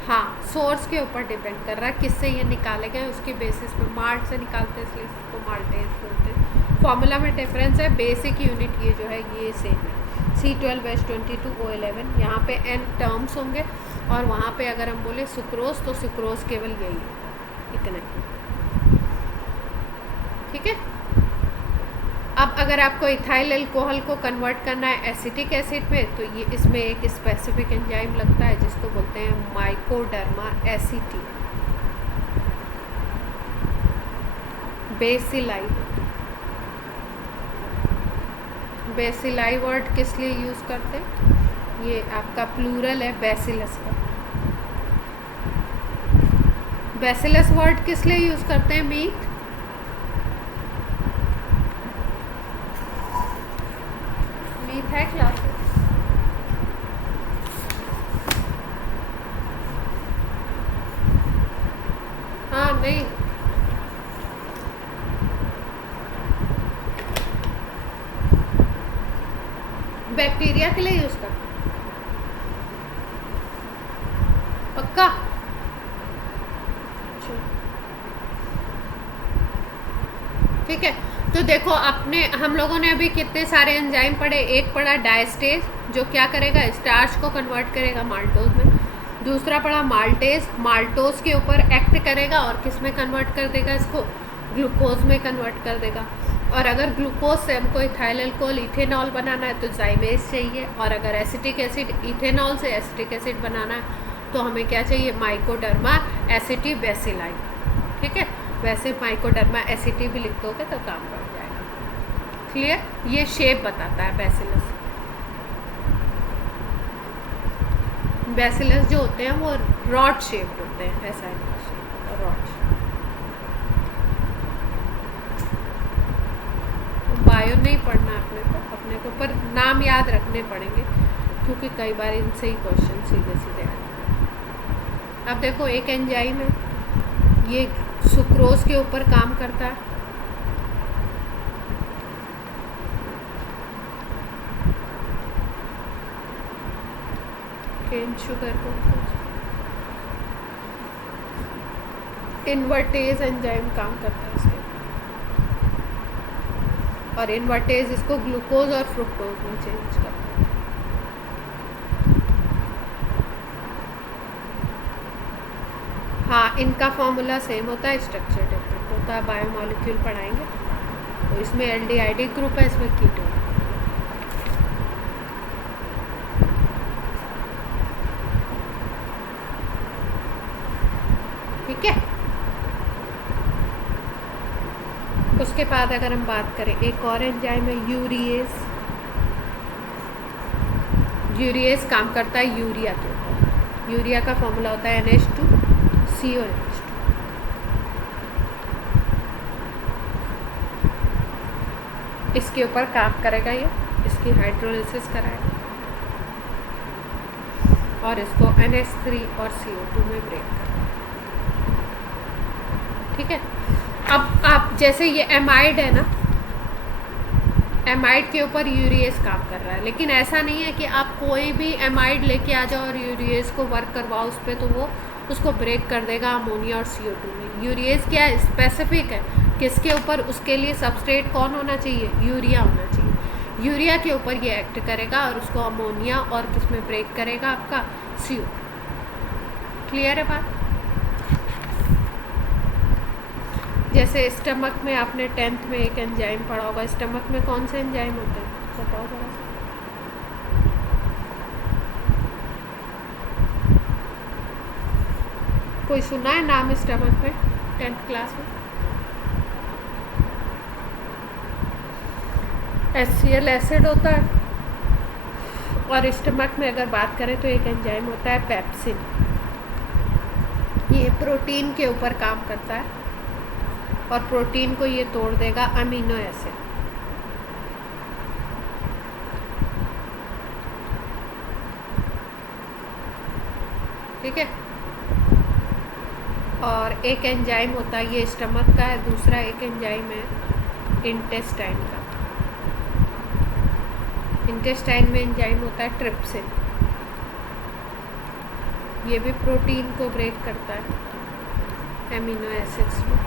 हाँ, सोर्स के ऊपर डिपेंड कर रहा है किससे ये निकाले गए, उसके बेसिस पे। माल्ट से निकालते हैं इसलिए इसको माल्टेज बोलते हैं। फॉर्मूला में डिफरेंस है, बेसिक यूनिट ये जो है ये सेम है, C12H22O11। यहाँ पे N टर्म्स होंगे और वहाँ पे अगर हम बोले सुक्रोज तो सुक्रोज केवल यही है, इतना ही। ठीक है, अब अगर आपको इथाइल अल्कोहल को कन्वर्ट करना है एसिटिक एसिड में तो ये इसमें एक स्पेसिफिक एंजाइम लगता है जिसको बोलते हैं माइकोडर्मा एसिटी। बेसिलाई। बेसिलाई वर्ड किस लिए यूज़ करते हैं? ये आपका प्लूरल है बेसिलस का। बेसिलस वर्ड किस लिए यूज़ करते हैं? मीट। मीट है क्लासेस? हाँ नहीं, बैक्टीरिया के लिए यूज़ करते हैं पक्का। ठीक है, तो देखो अपने हम लोगों ने अभी कितने सारे एंजाइम पढ़े। एक पढ़ा डायस्टेज, जो क्या करेगा? स्टार्च को कन्वर्ट करेगा माल्टोज में। दूसरा पढ़ा माल्टेज, माल्टोज के ऊपर एक्ट करेगा और किस में कन्वर्ट कर देगा? इसको ग्लूकोज में कन्वर्ट कर देगा। और अगर ग्लूकोज से हमको इथाइल अल्कोहल इथेनॉल बनाना है तो जाइमेज चाहिए। और अगर एसिटिक एसिड, इथेनॉल से एसिटिक एसिड बनाना है तो हमें क्या चाहिए? Mycoderma एसिटी bacilli. ठीक है, वैसे माइकोडर्मा एसिटी भी लिख दोगे तो काम बढ़ जाएगा। क्लियर? ये शेप बताता है बेसिलस। बेसिलस जो होते हैं वो रॉड शेप होते हैं, ऐसा है रॉड। बायो नहीं पढ़ना अपने को पर नाम याद रखने पड़ेंगे क्योंकि कई बार इनसे ही क्वेश्चन सीधे सीधे आते हैं। अब देखो एक एंजाइम है, ये सुक्रोज के ऊपर काम करता है। केन शुगर को इन्वर्टेज एंजाइम काम करता है इसके, और इन्वर्टेज इसको ग्लूकोज और फ्रुक्टोज में चेंज करता है। हाँ, इनका फॉर्मूला सेम होता है, स्ट्रक्चर डिफरेंट होता है। बायोमॉलिक्यूल पढ़ाएंगे तो इसमें एल्डिहाइड ग्रुप है, इसमें कीटोन। ठीक है, उसके बाद अगर हम बात करें एक और एंजाइम है यूरिएज। यूरिएज काम करता है यूरिया के ऊपर। यूरिया का फॉर्मूला होता है NH2CONH2। इसके ऊपर काम करेगा ये, इसकी हाइड्रोलिसिस कराएगा और इसको NH3 और CO2 में ब्रेक करेगा। ठीक है, अब आप जैसे ये एमाइड है ना, एमाइड के ऊपर यूरिएज काम कर रहा है, लेकिन ऐसा नहीं है कि आप कोई भी एमाइड लेके आ जाओ और यूरिएज को वर्क करवाओ उस पर तो वो उसको ब्रेक कर देगा अमोनिया और CO2 में। यूरिएज क्या है? स्पेसिफिक है किसके ऊपर? उसके लिए सबस्ट्रेट कौन होना चाहिए? यूरिया होना चाहिए। यूरिया के ऊपर ये एक्ट करेगा और उसको अमोनिया और किस में ब्रेक करेगा? आपका CO। क्लियर है बात? जैसे स्टमक में आपने 10th में एक एंजाइम पढ़ा होगा। स्टमक में कौन से एंजाइम होते हैं बताओ जरा सा। कोई सुना है नाम स्टमक में 10th क्लास में? HCl एसिड होता है। और स्टमक में अगर बात करें तो एक एंजाइम होता है पेप्सिन। ये प्रोटीन के ऊपर काम करता है और प्रोटीन को ये तोड़ देगा अमीनो एसिड। ठीक है, और एक एंजाइम होता है, ये स्टमक का है। दूसरा एक एंजाइम है इंटेस्टाइन का। इंटेस्टाइन में एंजाइम होता है ट्रिप्सिन। ये भी प्रोटीन को ब्रेक करता है एमिनो एसिड्स में।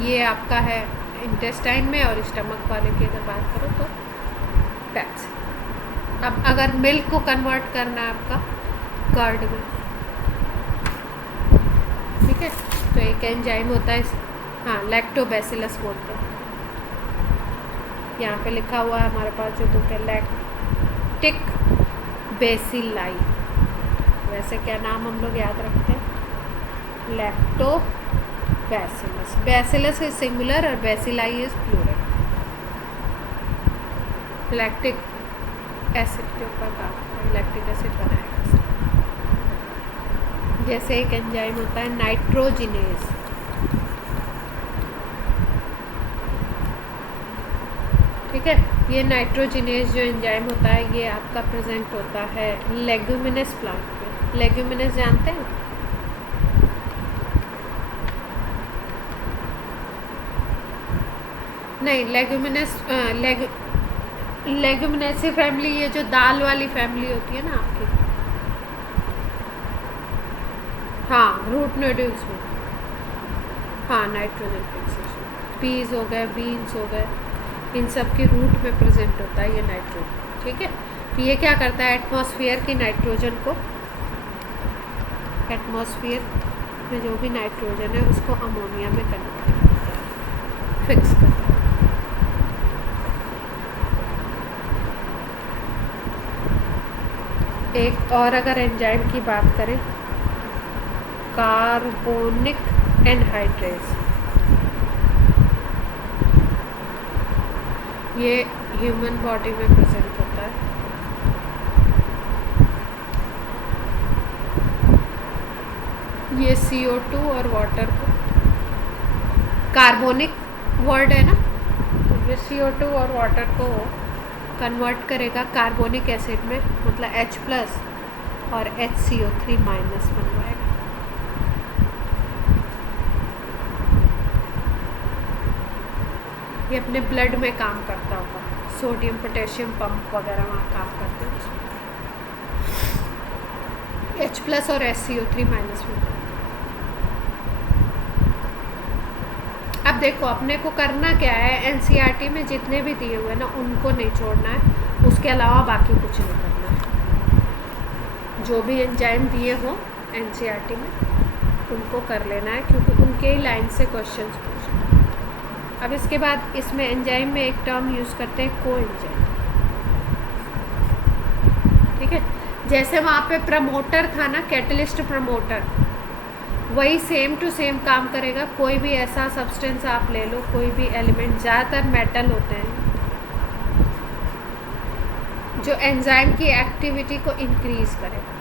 ये आपका है इंटेस्टाइन में, और स्टमक वाले की अगर बात करो तो पेप्सिन। अब अगर मिल्क को कन्वर्ट करना है आपका कर्ड में, ठीक है, तो एक एंजाइम होता है, हाँ, लैक्टोबैसिलस बोलते हैं। यहाँ पे लिखा हुआ है हमारे पास जो बुक है, लैक्टिक बेसिलाई। वैसे क्या नाम हम लोग याद रखते हैं? लैक्टोबैसिलस। बैसिलस इज सिंगुलर और bacilli is plural. Lactic acid के ऊपर काम करें, लैक्टिक एसिड बनाएगा। जैसे एक एंजाइम होता है नाइट्रोजिनेज, ठीक है। ये नाइट्रोजिनेज जो एंजाइम होता है ये आपका प्रेजेंट होता है लेग्यूमिनस प्लांट में। लेग्यूमिनस जानते हैं? नहीं, लेग्यूमिनेसी फैमिली, ये जो दाल वाली फैमिली होती है ना आपकी, हाँ, रूट नोड्यूल्स में, हाँ, नाइट्रोजन फिक्सेशन। पीज हो गए, बीन्स हो गए, इन सब की रूट में प्रेजेंट होता है ये नाइट्रोजन, ठीक है। तो ये क्या करता है, एटमॉस्फेयर की नाइट्रोजन को, एटमॉस्फेयर में जो भी नाइट्रोजन है उसको अमोनिया में कन्वर्ट करता है, फिक्स करता है। एक और अगर एंजाइम की बात करें, कार्बोनिक एनहाइड्रेज, ये ह्यूमन बॉडी में प्रेजेंट होता है। ये CO2 और वाटर को, कार्बोनिक वर्ड है ना, तो ये CO2 और वाटर को कन्वर्ट करेगा कार्बोनिक एसिड में, मतलब H+ और HCO3- बनवाएगा। ये अपने ब्लड में काम करता होगा, सोडियम पोटेशियम पंप वगैरह वहाँ काम करते हैं उसमें। H+ और HCO3- बनवाएगा। अब देखो अपने को करना क्या है, NCERT में जितने भी दिए हुए ना उनको नहीं छोड़ना है, उसके अलावा बाकी कुछ नहीं करना है। जो भी एंजाइम दिए हो NCERT में उनको कर लेना है, क्योंकि उनके ही लाइन से क्वेश्चंस पूछे। अब इसके बाद इसमें एंजाइम में एक टर्म यूज़ करते हैं, कोएंजाइम, ठीक है। जैसे वहाँ पे प्रमोटर था ना, कैटलिस्ट प्रमोटर, वही सेम टू सेम काम करेगा। कोई भी ऐसा सब्सटेंस आप ले लो, कोई भी एलिमेंट, ज़्यादातर मेटल होते हैं जो एंजाइम की एक्टिविटी को इंक्रीज करेगा,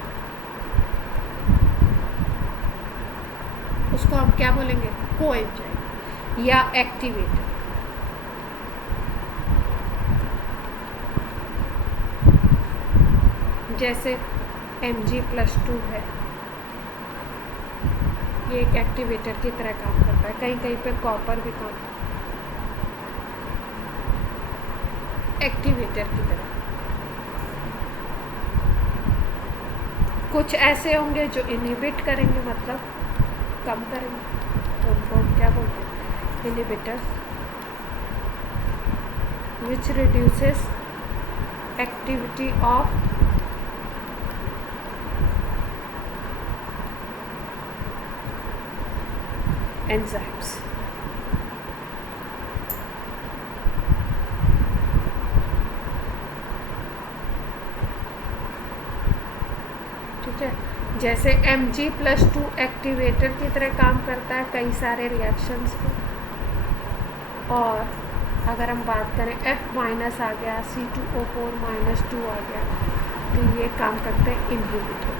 उसको हम क्या बोलेंगे, कोएंजाइम या एक्टिवेटर। जैसे Mg+2 है, ये एक एक्टिवेटर की तरह काम करता है। कहीं कहीं पे कॉपर भी काम करता है एक्टिवेटर की तरह। कुछ ऐसे होंगे जो इनहिबिट करेंगे, मतलब कम करेंगे, तो उनको हम क्या बोलते हैं, inhibitors, which reduces activity of enzymes. ठीक है, जैसे Mg+2 एक्टिवेटर की तरह काम करता है कई सारे रिएक्शंस पे। और अगर हम बात करें F- आ गया, C2O4-2 आ गया, तो ये काम करते हैं इनहिबिटर।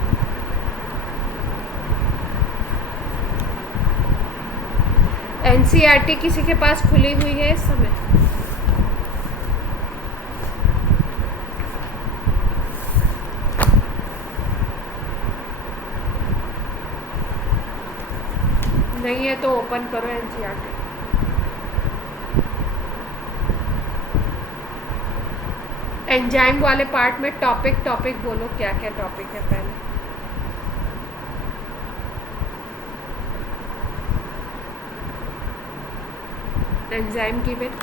NCERT किसी के पास खुली हुई है इस समय? नहीं है तो ओपन करो NCERT। एंजाइम वाले पार्ट में टॉपिक बोलो, क्या क्या टॉपिक है पहले। एंजाइम गिवन,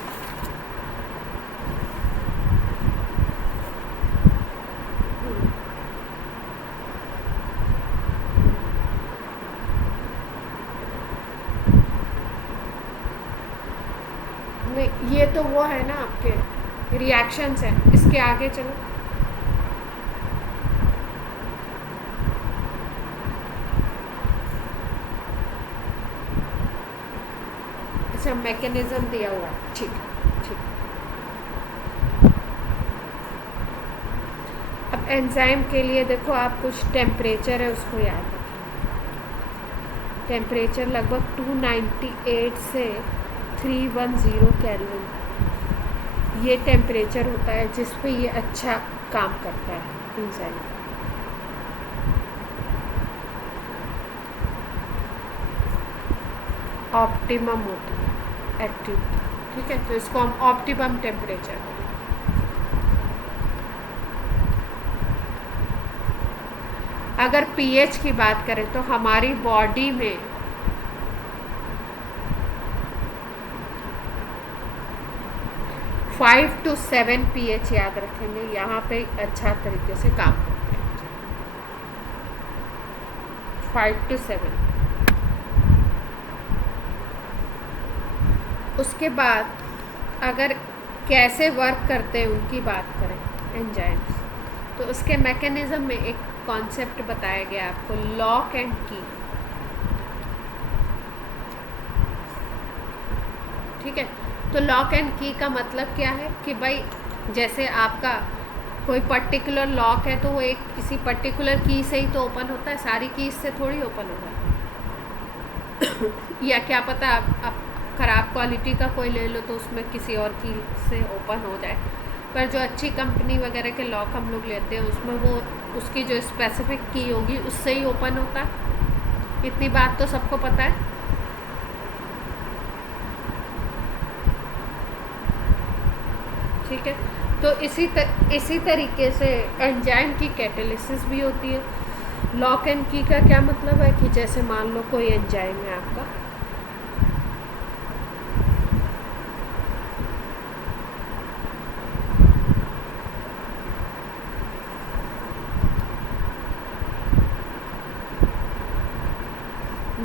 नहीं ये तो वो है ना आपके रिएक्शंस हैं, इसके आगे चलो। अच्छा मैकेनिज्म दिया हुआ है, ठीक है ठीक। अब एंजाइम के लिए देखो आप कुछ टेम्परेचर है उसको याद रखें। टेम्परेचर लगभग 298 से 310 केल्विन, ये टेम्परेचर होता है जिस पे ये अच्छा काम करता है एंजाइम। ऑप्टिमम होती है एक्टिविटी, ठीक है, तो इसको हम ऑप्टिमम टेम्परेचर बोलेंगे। अगर पीएच की बात करें तो हमारी बॉडी में 5 to 7 pH याद रखेंगे, यहाँ पे अच्छा तरीके से काम करते हैं। 5 to 7। उसके बाद अगर कैसे वर्क करते हैं उनकी बात करें एंजाइम्स, तो उसके मैकेनिज्म में एक कॉन्सेप्ट बताया गया आपको, लॉक एंड की। ठीक है, तो लॉक एंड की का मतलब क्या है कि भाई जैसे आपका कोई पर्टिकुलर लॉक है तो वो एक किसी पर्टिकुलर की से ही तो ओपन होता है, सारी की से थोड़ी ओपन होगा। या क्या पता आप ख़राब क्वालिटी का कोई ले लो तो उसमें किसी और की से ओपन हो जाए, पर जो अच्छी कंपनी वगैरह के लॉक हम लोग लेते हैं उसमें वो उसकी जो स्पेसिफिक की होगी उससे ही ओपन होता है। इतनी बात तो सबको पता है। ठीक है, तो इसी तरीके से एंजाइम की कैटालिसिस भी होती है। लॉक एंड की का क्या मतलब है कि जैसे मान लो कोई एंजाइम है आपका,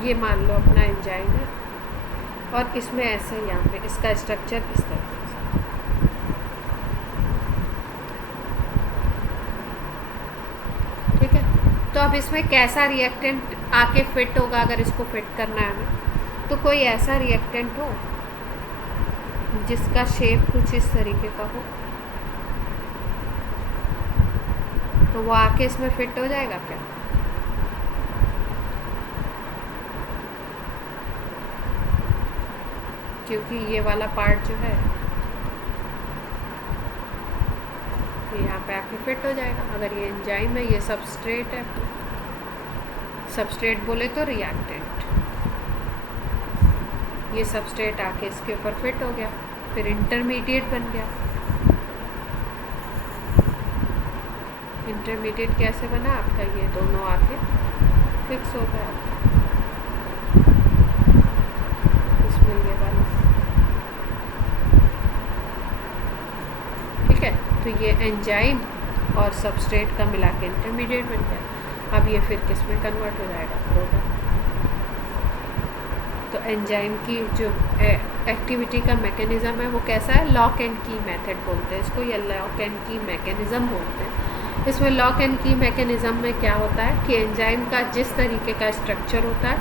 ये मान लो अपना एंजाइम है और इसमें ऐसे यहाँ पे इसका स्ट्रक्चर इस तरह से, ठीक है। तो अब इसमें कैसा रिएक्टेंट आके फिट होगा, अगर इसको फिट करना है हमें, तो कोई ऐसा रिएक्टेंट हो जिसका शेप कुछ इस तरीके का हो, तो वो आके इसमें फिट हो जाएगा क्या? क्योंकि ये वाला पार्ट जो है ये यहाँ पे आके फिट हो जाएगा। अगर ये एंजाइम है, ये सबस्ट्रेट है, सबस्ट्रेट बोले तो रिएक्टेंट, ये सबस्ट्रेट आके इसके ऊपर फिट हो गया, फिर इंटरमीडिएट बन गया। इंटरमीडिएट कैसे बना आपका, ये दोनों आके फिक्स हो गया इसमें ये वाला, ठीक है। तो ये एंजाइम और सबस्ट्रेट का मिला के इंटरमीडिएट बन गया। अब ये फिर किस में कन्वर्ट हो जाएगा, प्रोडक्ट। तो एंजाइम की जो एक्टिविटी का मैकेनिज़्म है वो कैसा है, लॉक एंड की मेथड बोलते हैं इसको, या लॉक एंड की मैकेनिज़्म बोलते हैं। इसमें लॉक एंड की मैकेनिज़्म में क्या होता है कि एंजाइम का जिस तरीके का स्ट्रक्चर होता है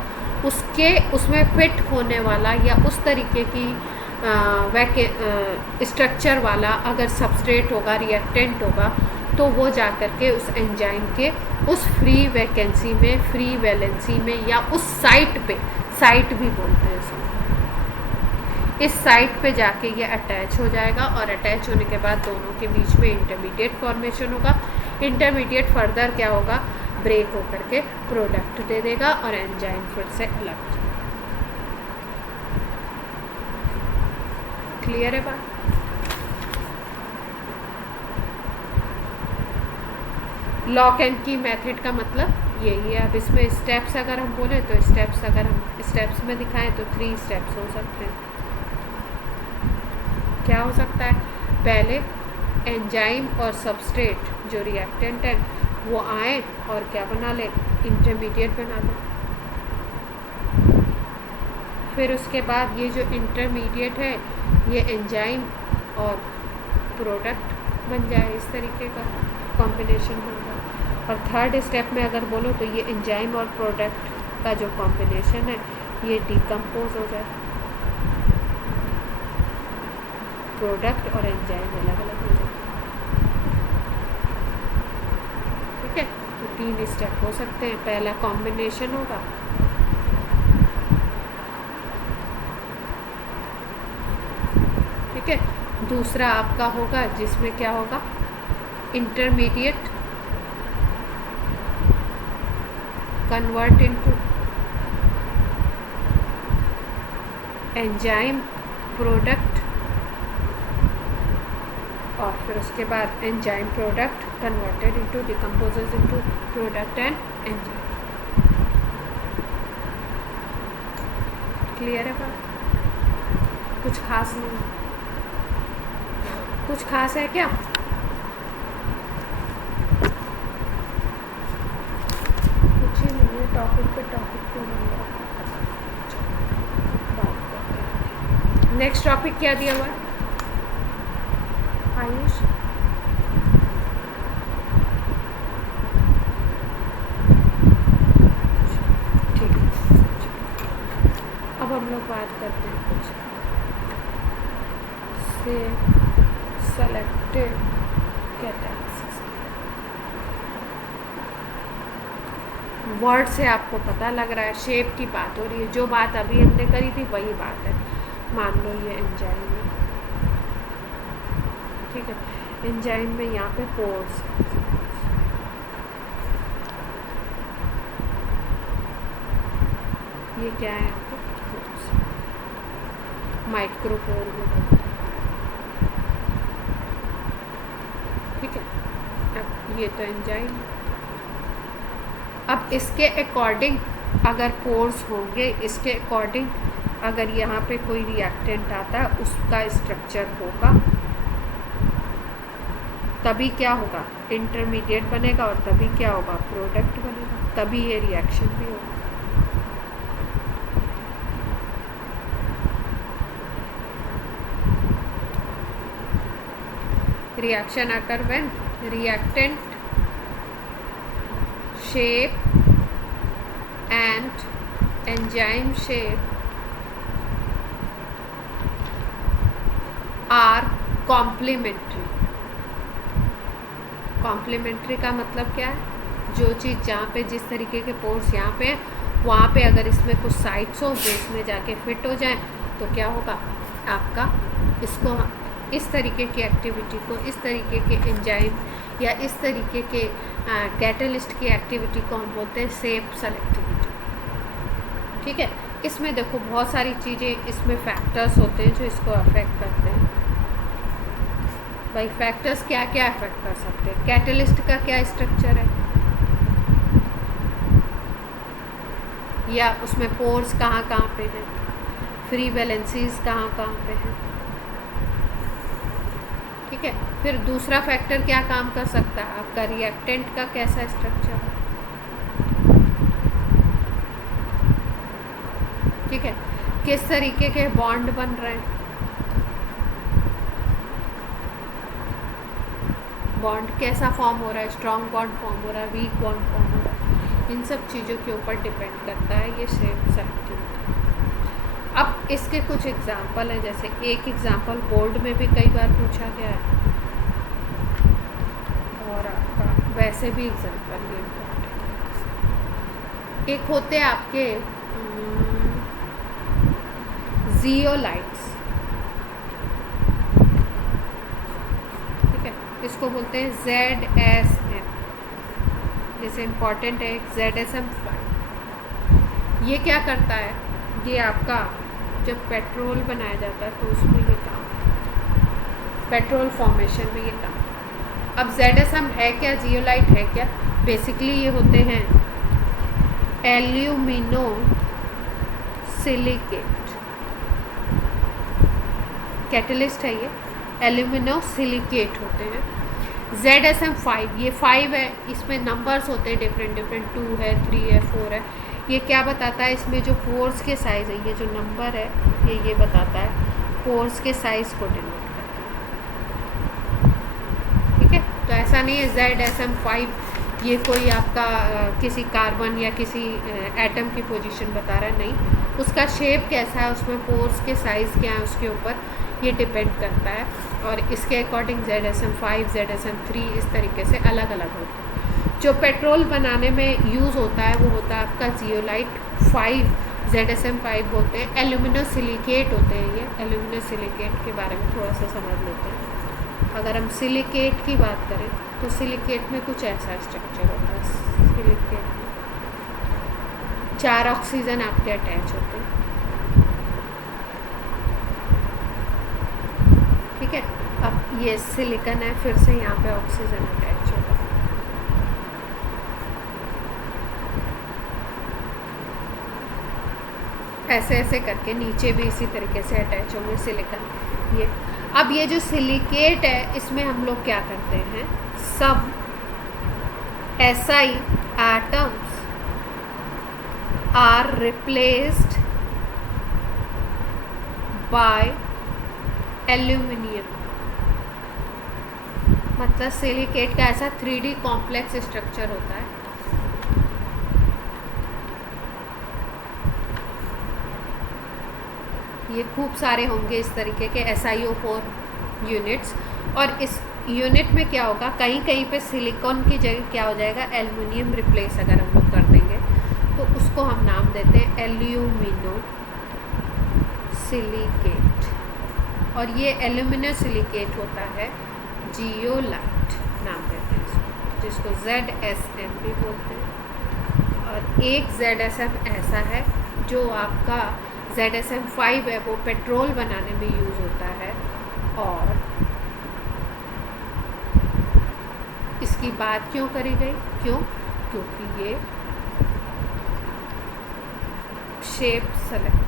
उसमें फिट होने वाला या उस तरीके की स्ट्रक्चर वाला अगर सबस्ट्रेट होगा, रिएक्टेंट होगा, तो वो जा कर के उस एंजाइम के उस फ्री वैकेंसी में, फ्री वैलेंसी में, या उस साइट पे, साइट भी बोलते हैं इसको, इस साइट पे जाके ये अटैच हो जाएगा। और अटैच होने के बाद दोनों के बीच में इंटरमीडिएट फॉर्मेशन होगा। इंटरमीडिएट फर्दर क्या होगा, ब्रेक होकर के प्रोडक्ट दे देगा और एंजाइम फिर से अलग हो जाएगा। क्लियर है बात? लॉक एंड की मेथड का मतलब यही है। अब इसमें स्टेप्स अगर हम बोले तो स्टेप्स अगर हम स्टेप्स में दिखाएं तो 3 स्टेप्स हो सकते हैं। क्या हो सकता है, पहले एंजाइम और सबस्ट्रेट जो रिएक्टेंट है वो आए और क्या बना ले, इंटरमीडिएट बना ले। फिर उसके बाद ये जो इंटरमीडिएट है ये एंजाइम और प्रोडक्ट बन जाए, इस तरीके का कॉम्बिनेशन बन जाए। और थर्ड स्टेप में अगर बोलो तो ये एंजाइम और प्रोडक्ट का जो कॉम्बिनेशन है ये डिकम्पोज हो जाए। प्रोडक्ट और एंजाइम अलग अलग हो जाएंगे। ठीक है, तो 3 स्टेप हो सकते हैं। पहला कॉम्बिनेशन होगा, ठीक है। दूसरा आपका होगा जिसमें क्या होगा, intermediate convert into enzyme product, और फिर उसके बाद enzyme product converted into decomposes into product and enzyme. Clear है बात? कुछ खास नहीं, कुछ खास है क्या? कुछ ही नहीं है, टॉपिक पे टॉपिक क्यों नहीं है? बात करते हैं। नेक्स्ट टॉपिक क्या दिया हुआ है आयुष? ठीक है, अब हम लोग बात करते हैं कुछ से सेलेक्टेड कैटालिसिस। वर्ड से आपको पता लग रहा है, शेप की बात हो रही है। जो बात अभी हमने करी थी वही बात है। मान लो ये एंजाइम है, ठीक है। एंजाइम में यहाँ पे पोर्स, ये क्या है यहाँ पे, पोर्स, माइक्रोपोर में, ठीक है। अब ये तो एंजाइम, अब इसके अकॉर्डिंग अगर पोर्स होंगे, इसके अकॉर्डिंग अगर यहाँ पे कोई रिएक्टेंट आता है उसका स्ट्रक्चर होगा, तभी क्या होगा, इंटरमीडिएट बनेगा, और तभी क्या होगा, प्रोडक्ट बनेगा, तभी ये रिएक्शन भी होगा। Reaction occur when reactant shape and enzyme shape are complementary। Complementary का मतलब क्या है, जो चीज़ जहाँ पे जिस तरीके के पोर्स यहाँ पे हैं, वहाँ पे अगर इसमें कुछ साइट्स हो जो इसमें जाके फिट हो जाए तो क्या होगा, आपका इसको इस तरीके की एक्टिविटी को, इस तरीके के एंजाइम या इस तरीके के कैटलिस्ट की एक्टिविटी को हम बोलते हैं शेप सेलेक्टिविटी। ठीक है, इसमें देखो बहुत सारी चीज़ें, इसमें फैक्टर्स होते हैं जो इसको अफेक्ट करते हैं। भाई फैक्टर्स क्या क्या अफेक्ट कर सकते हैं, कैटलिस्ट का क्या स्ट्रक्चर है, या उसमें पोर्स कहाँ कहाँ पे हैं, फ्री वैलेंसीज कहाँ कहाँ पे हैं। ठीक है, फिर दूसरा फैक्टर क्या काम कर सकता है, आपका रिएक्टेंट का कैसा स्ट्रक्चर है। ठीक है, किस तरीके के बॉन्ड बन रहे हैं, बॉन्ड कैसा फॉर्म हो रहा है, स्ट्रॉन्ग बॉन्ड फॉर्म हो रहा है, वीक बॉन्ड फॉर्म हो रहा है, इन सब चीज़ों के ऊपर डिपेंड करता है ये शेप सेलेक्टिविटी। अब इसके कुछ एग्जाम्पल हैं, जैसे एक एग्जाम्पल बोर्ड में भी कई बार पूछा गया है और आपका वैसे भी एग्जाम्पल ये इम्पोर्टेंट है। एक होते हैं आपके जियोलाइट्स, ठीक है, इसको बोलते हैं ZSM, जैसे इम्पोर्टेंट है ZSM5। ये क्या करता है, ये आपका जब पेट्रोल बनाया जाता है तो उसमें ये काम, पेट्रोल फॉर्मेशन में ये काम। अब ZSM है क्या, जियोलाइट है क्या, बेसिकली ये होते हैं एल्यूमिनो सिलिकेट, कैटलिस्ट है ये, एल्यूमिनो सिलिकेट होते हैं। ZSM5 ये 5 है, इसमें नंबर्स होते हैं डिफरेंट डिफरेंट, 2 है, 3 है, 4 है। ये क्या बताता है, इसमें जो पोर्स के साइज़ है, ये जो नंबर है ये बताता है पोर्स के साइज़ को डिनोट करता है। ठीक है, तो ऐसा नहीं है ZSM5 ये कोई आपका किसी कार्बन या किसी एटम की पोजीशन बता रहा है, नहीं, उसका शेप कैसा है, उसमें पोर्स के साइज़ क्या है, उसके ऊपर ये डिपेंड करता है। और इसके अकॉर्डिंग ZSM5 ZSM3 इस तरीके से अलग अलग होते हैं। जो पेट्रोल बनाने में यूज़ होता है वो होता है आपका जियोलाइट 5 ZSM5 होते हैं। एल्यूमिनो सिलिकेट होते हैं ये। एल्यूमिनो सिलिकेट के बारे में थोड़ा सा समझ लेते हैं। अगर हम सिलिकेट की बात करें तो सिलिकेट में कुछ ऐसा स्ट्रक्चर होता है। सिलिकेट में 4 ऑक्सीजन आपके अटैच होते हैं, ठीक है। अब ये सिलिकन है, फिर से यहाँ पे ऑक्सीजन अटैच होगा। ऐसे ऐसे करके नीचे भी इसी तरीके से अटैच होंगे सिलिकन। ये अब ये जो सिलिकेट है इसमें हम लोग क्या करते हैं, सब SI atoms are replaced by aluminium। मतलब सिलिकेट का ऐसा 3D कॉम्प्लेक्स स्ट्रक्चर होता है। ये खूब सारे होंगे इस तरीके के SiO4 यूनिट्स। और इस यूनिट में क्या होगा, कहीं कहीं पे सिलिकॉन की जगह क्या हो जाएगा, एल्युमिनियम रिप्लेस अगर हम लोग कर देंगे तो उसको हम नाम देते हैं एल्यूमिनो सिलिकेट। और ये एल्यूमिनो सिलिकेट होता है जियोलाइट नाम देते हैं इसको, जिसको ZSM भी बोलते हैं। और एक ZSM ऐसा है जो आपका ZSM5 है, वो पेट्रोल बनाने में यूज़ होता है। और इसकी बात क्यों करी गई, क्योंकि ये शेप सेलेक्ट।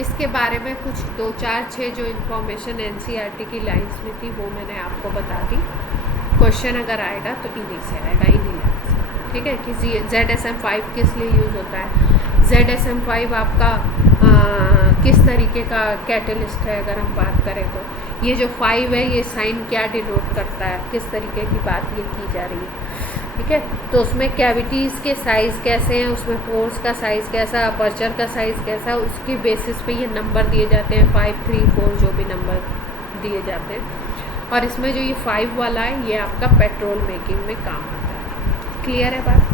इसके बारे में कुछ 2 4 6 जो इन्फॉर्मेशन NCERT की लाइंस में थी वो मैंने आपको बता दी। क्वेश्चन अगर आएगा तो इन्हीं से आएगा, इन्हीं लाइन से, ठीक है। कि ZSM5 किस लिए यूज़ होता है, ZSM5 आपका किस तरीके का कैटलिस्ट है। अगर हम बात करें तो ये जो 5 है ये साइन क्या डिनोट करता है, किस तरीके की बात ये की जा रही है, ठीक है। तो उसमें कैविटीज़ के साइज़ कैसे हैं, उसमें पोर्स का साइज़ कैसा, अपर्चर का साइज़ कैसा, उसकी बेसिस पे ये नंबर दिए जाते हैं, 5 3 4 जो भी नंबर दिए जाते हैं। और इसमें जो ये 5 वाला है ये आपका पेट्रोल मेकिंग में काम आता है। क्लियर है बात।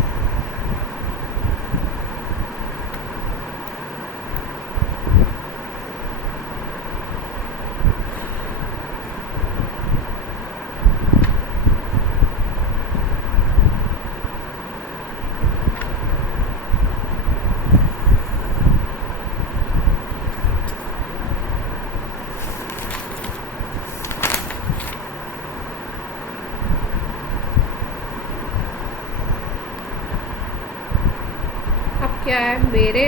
अब क्या है, मेरे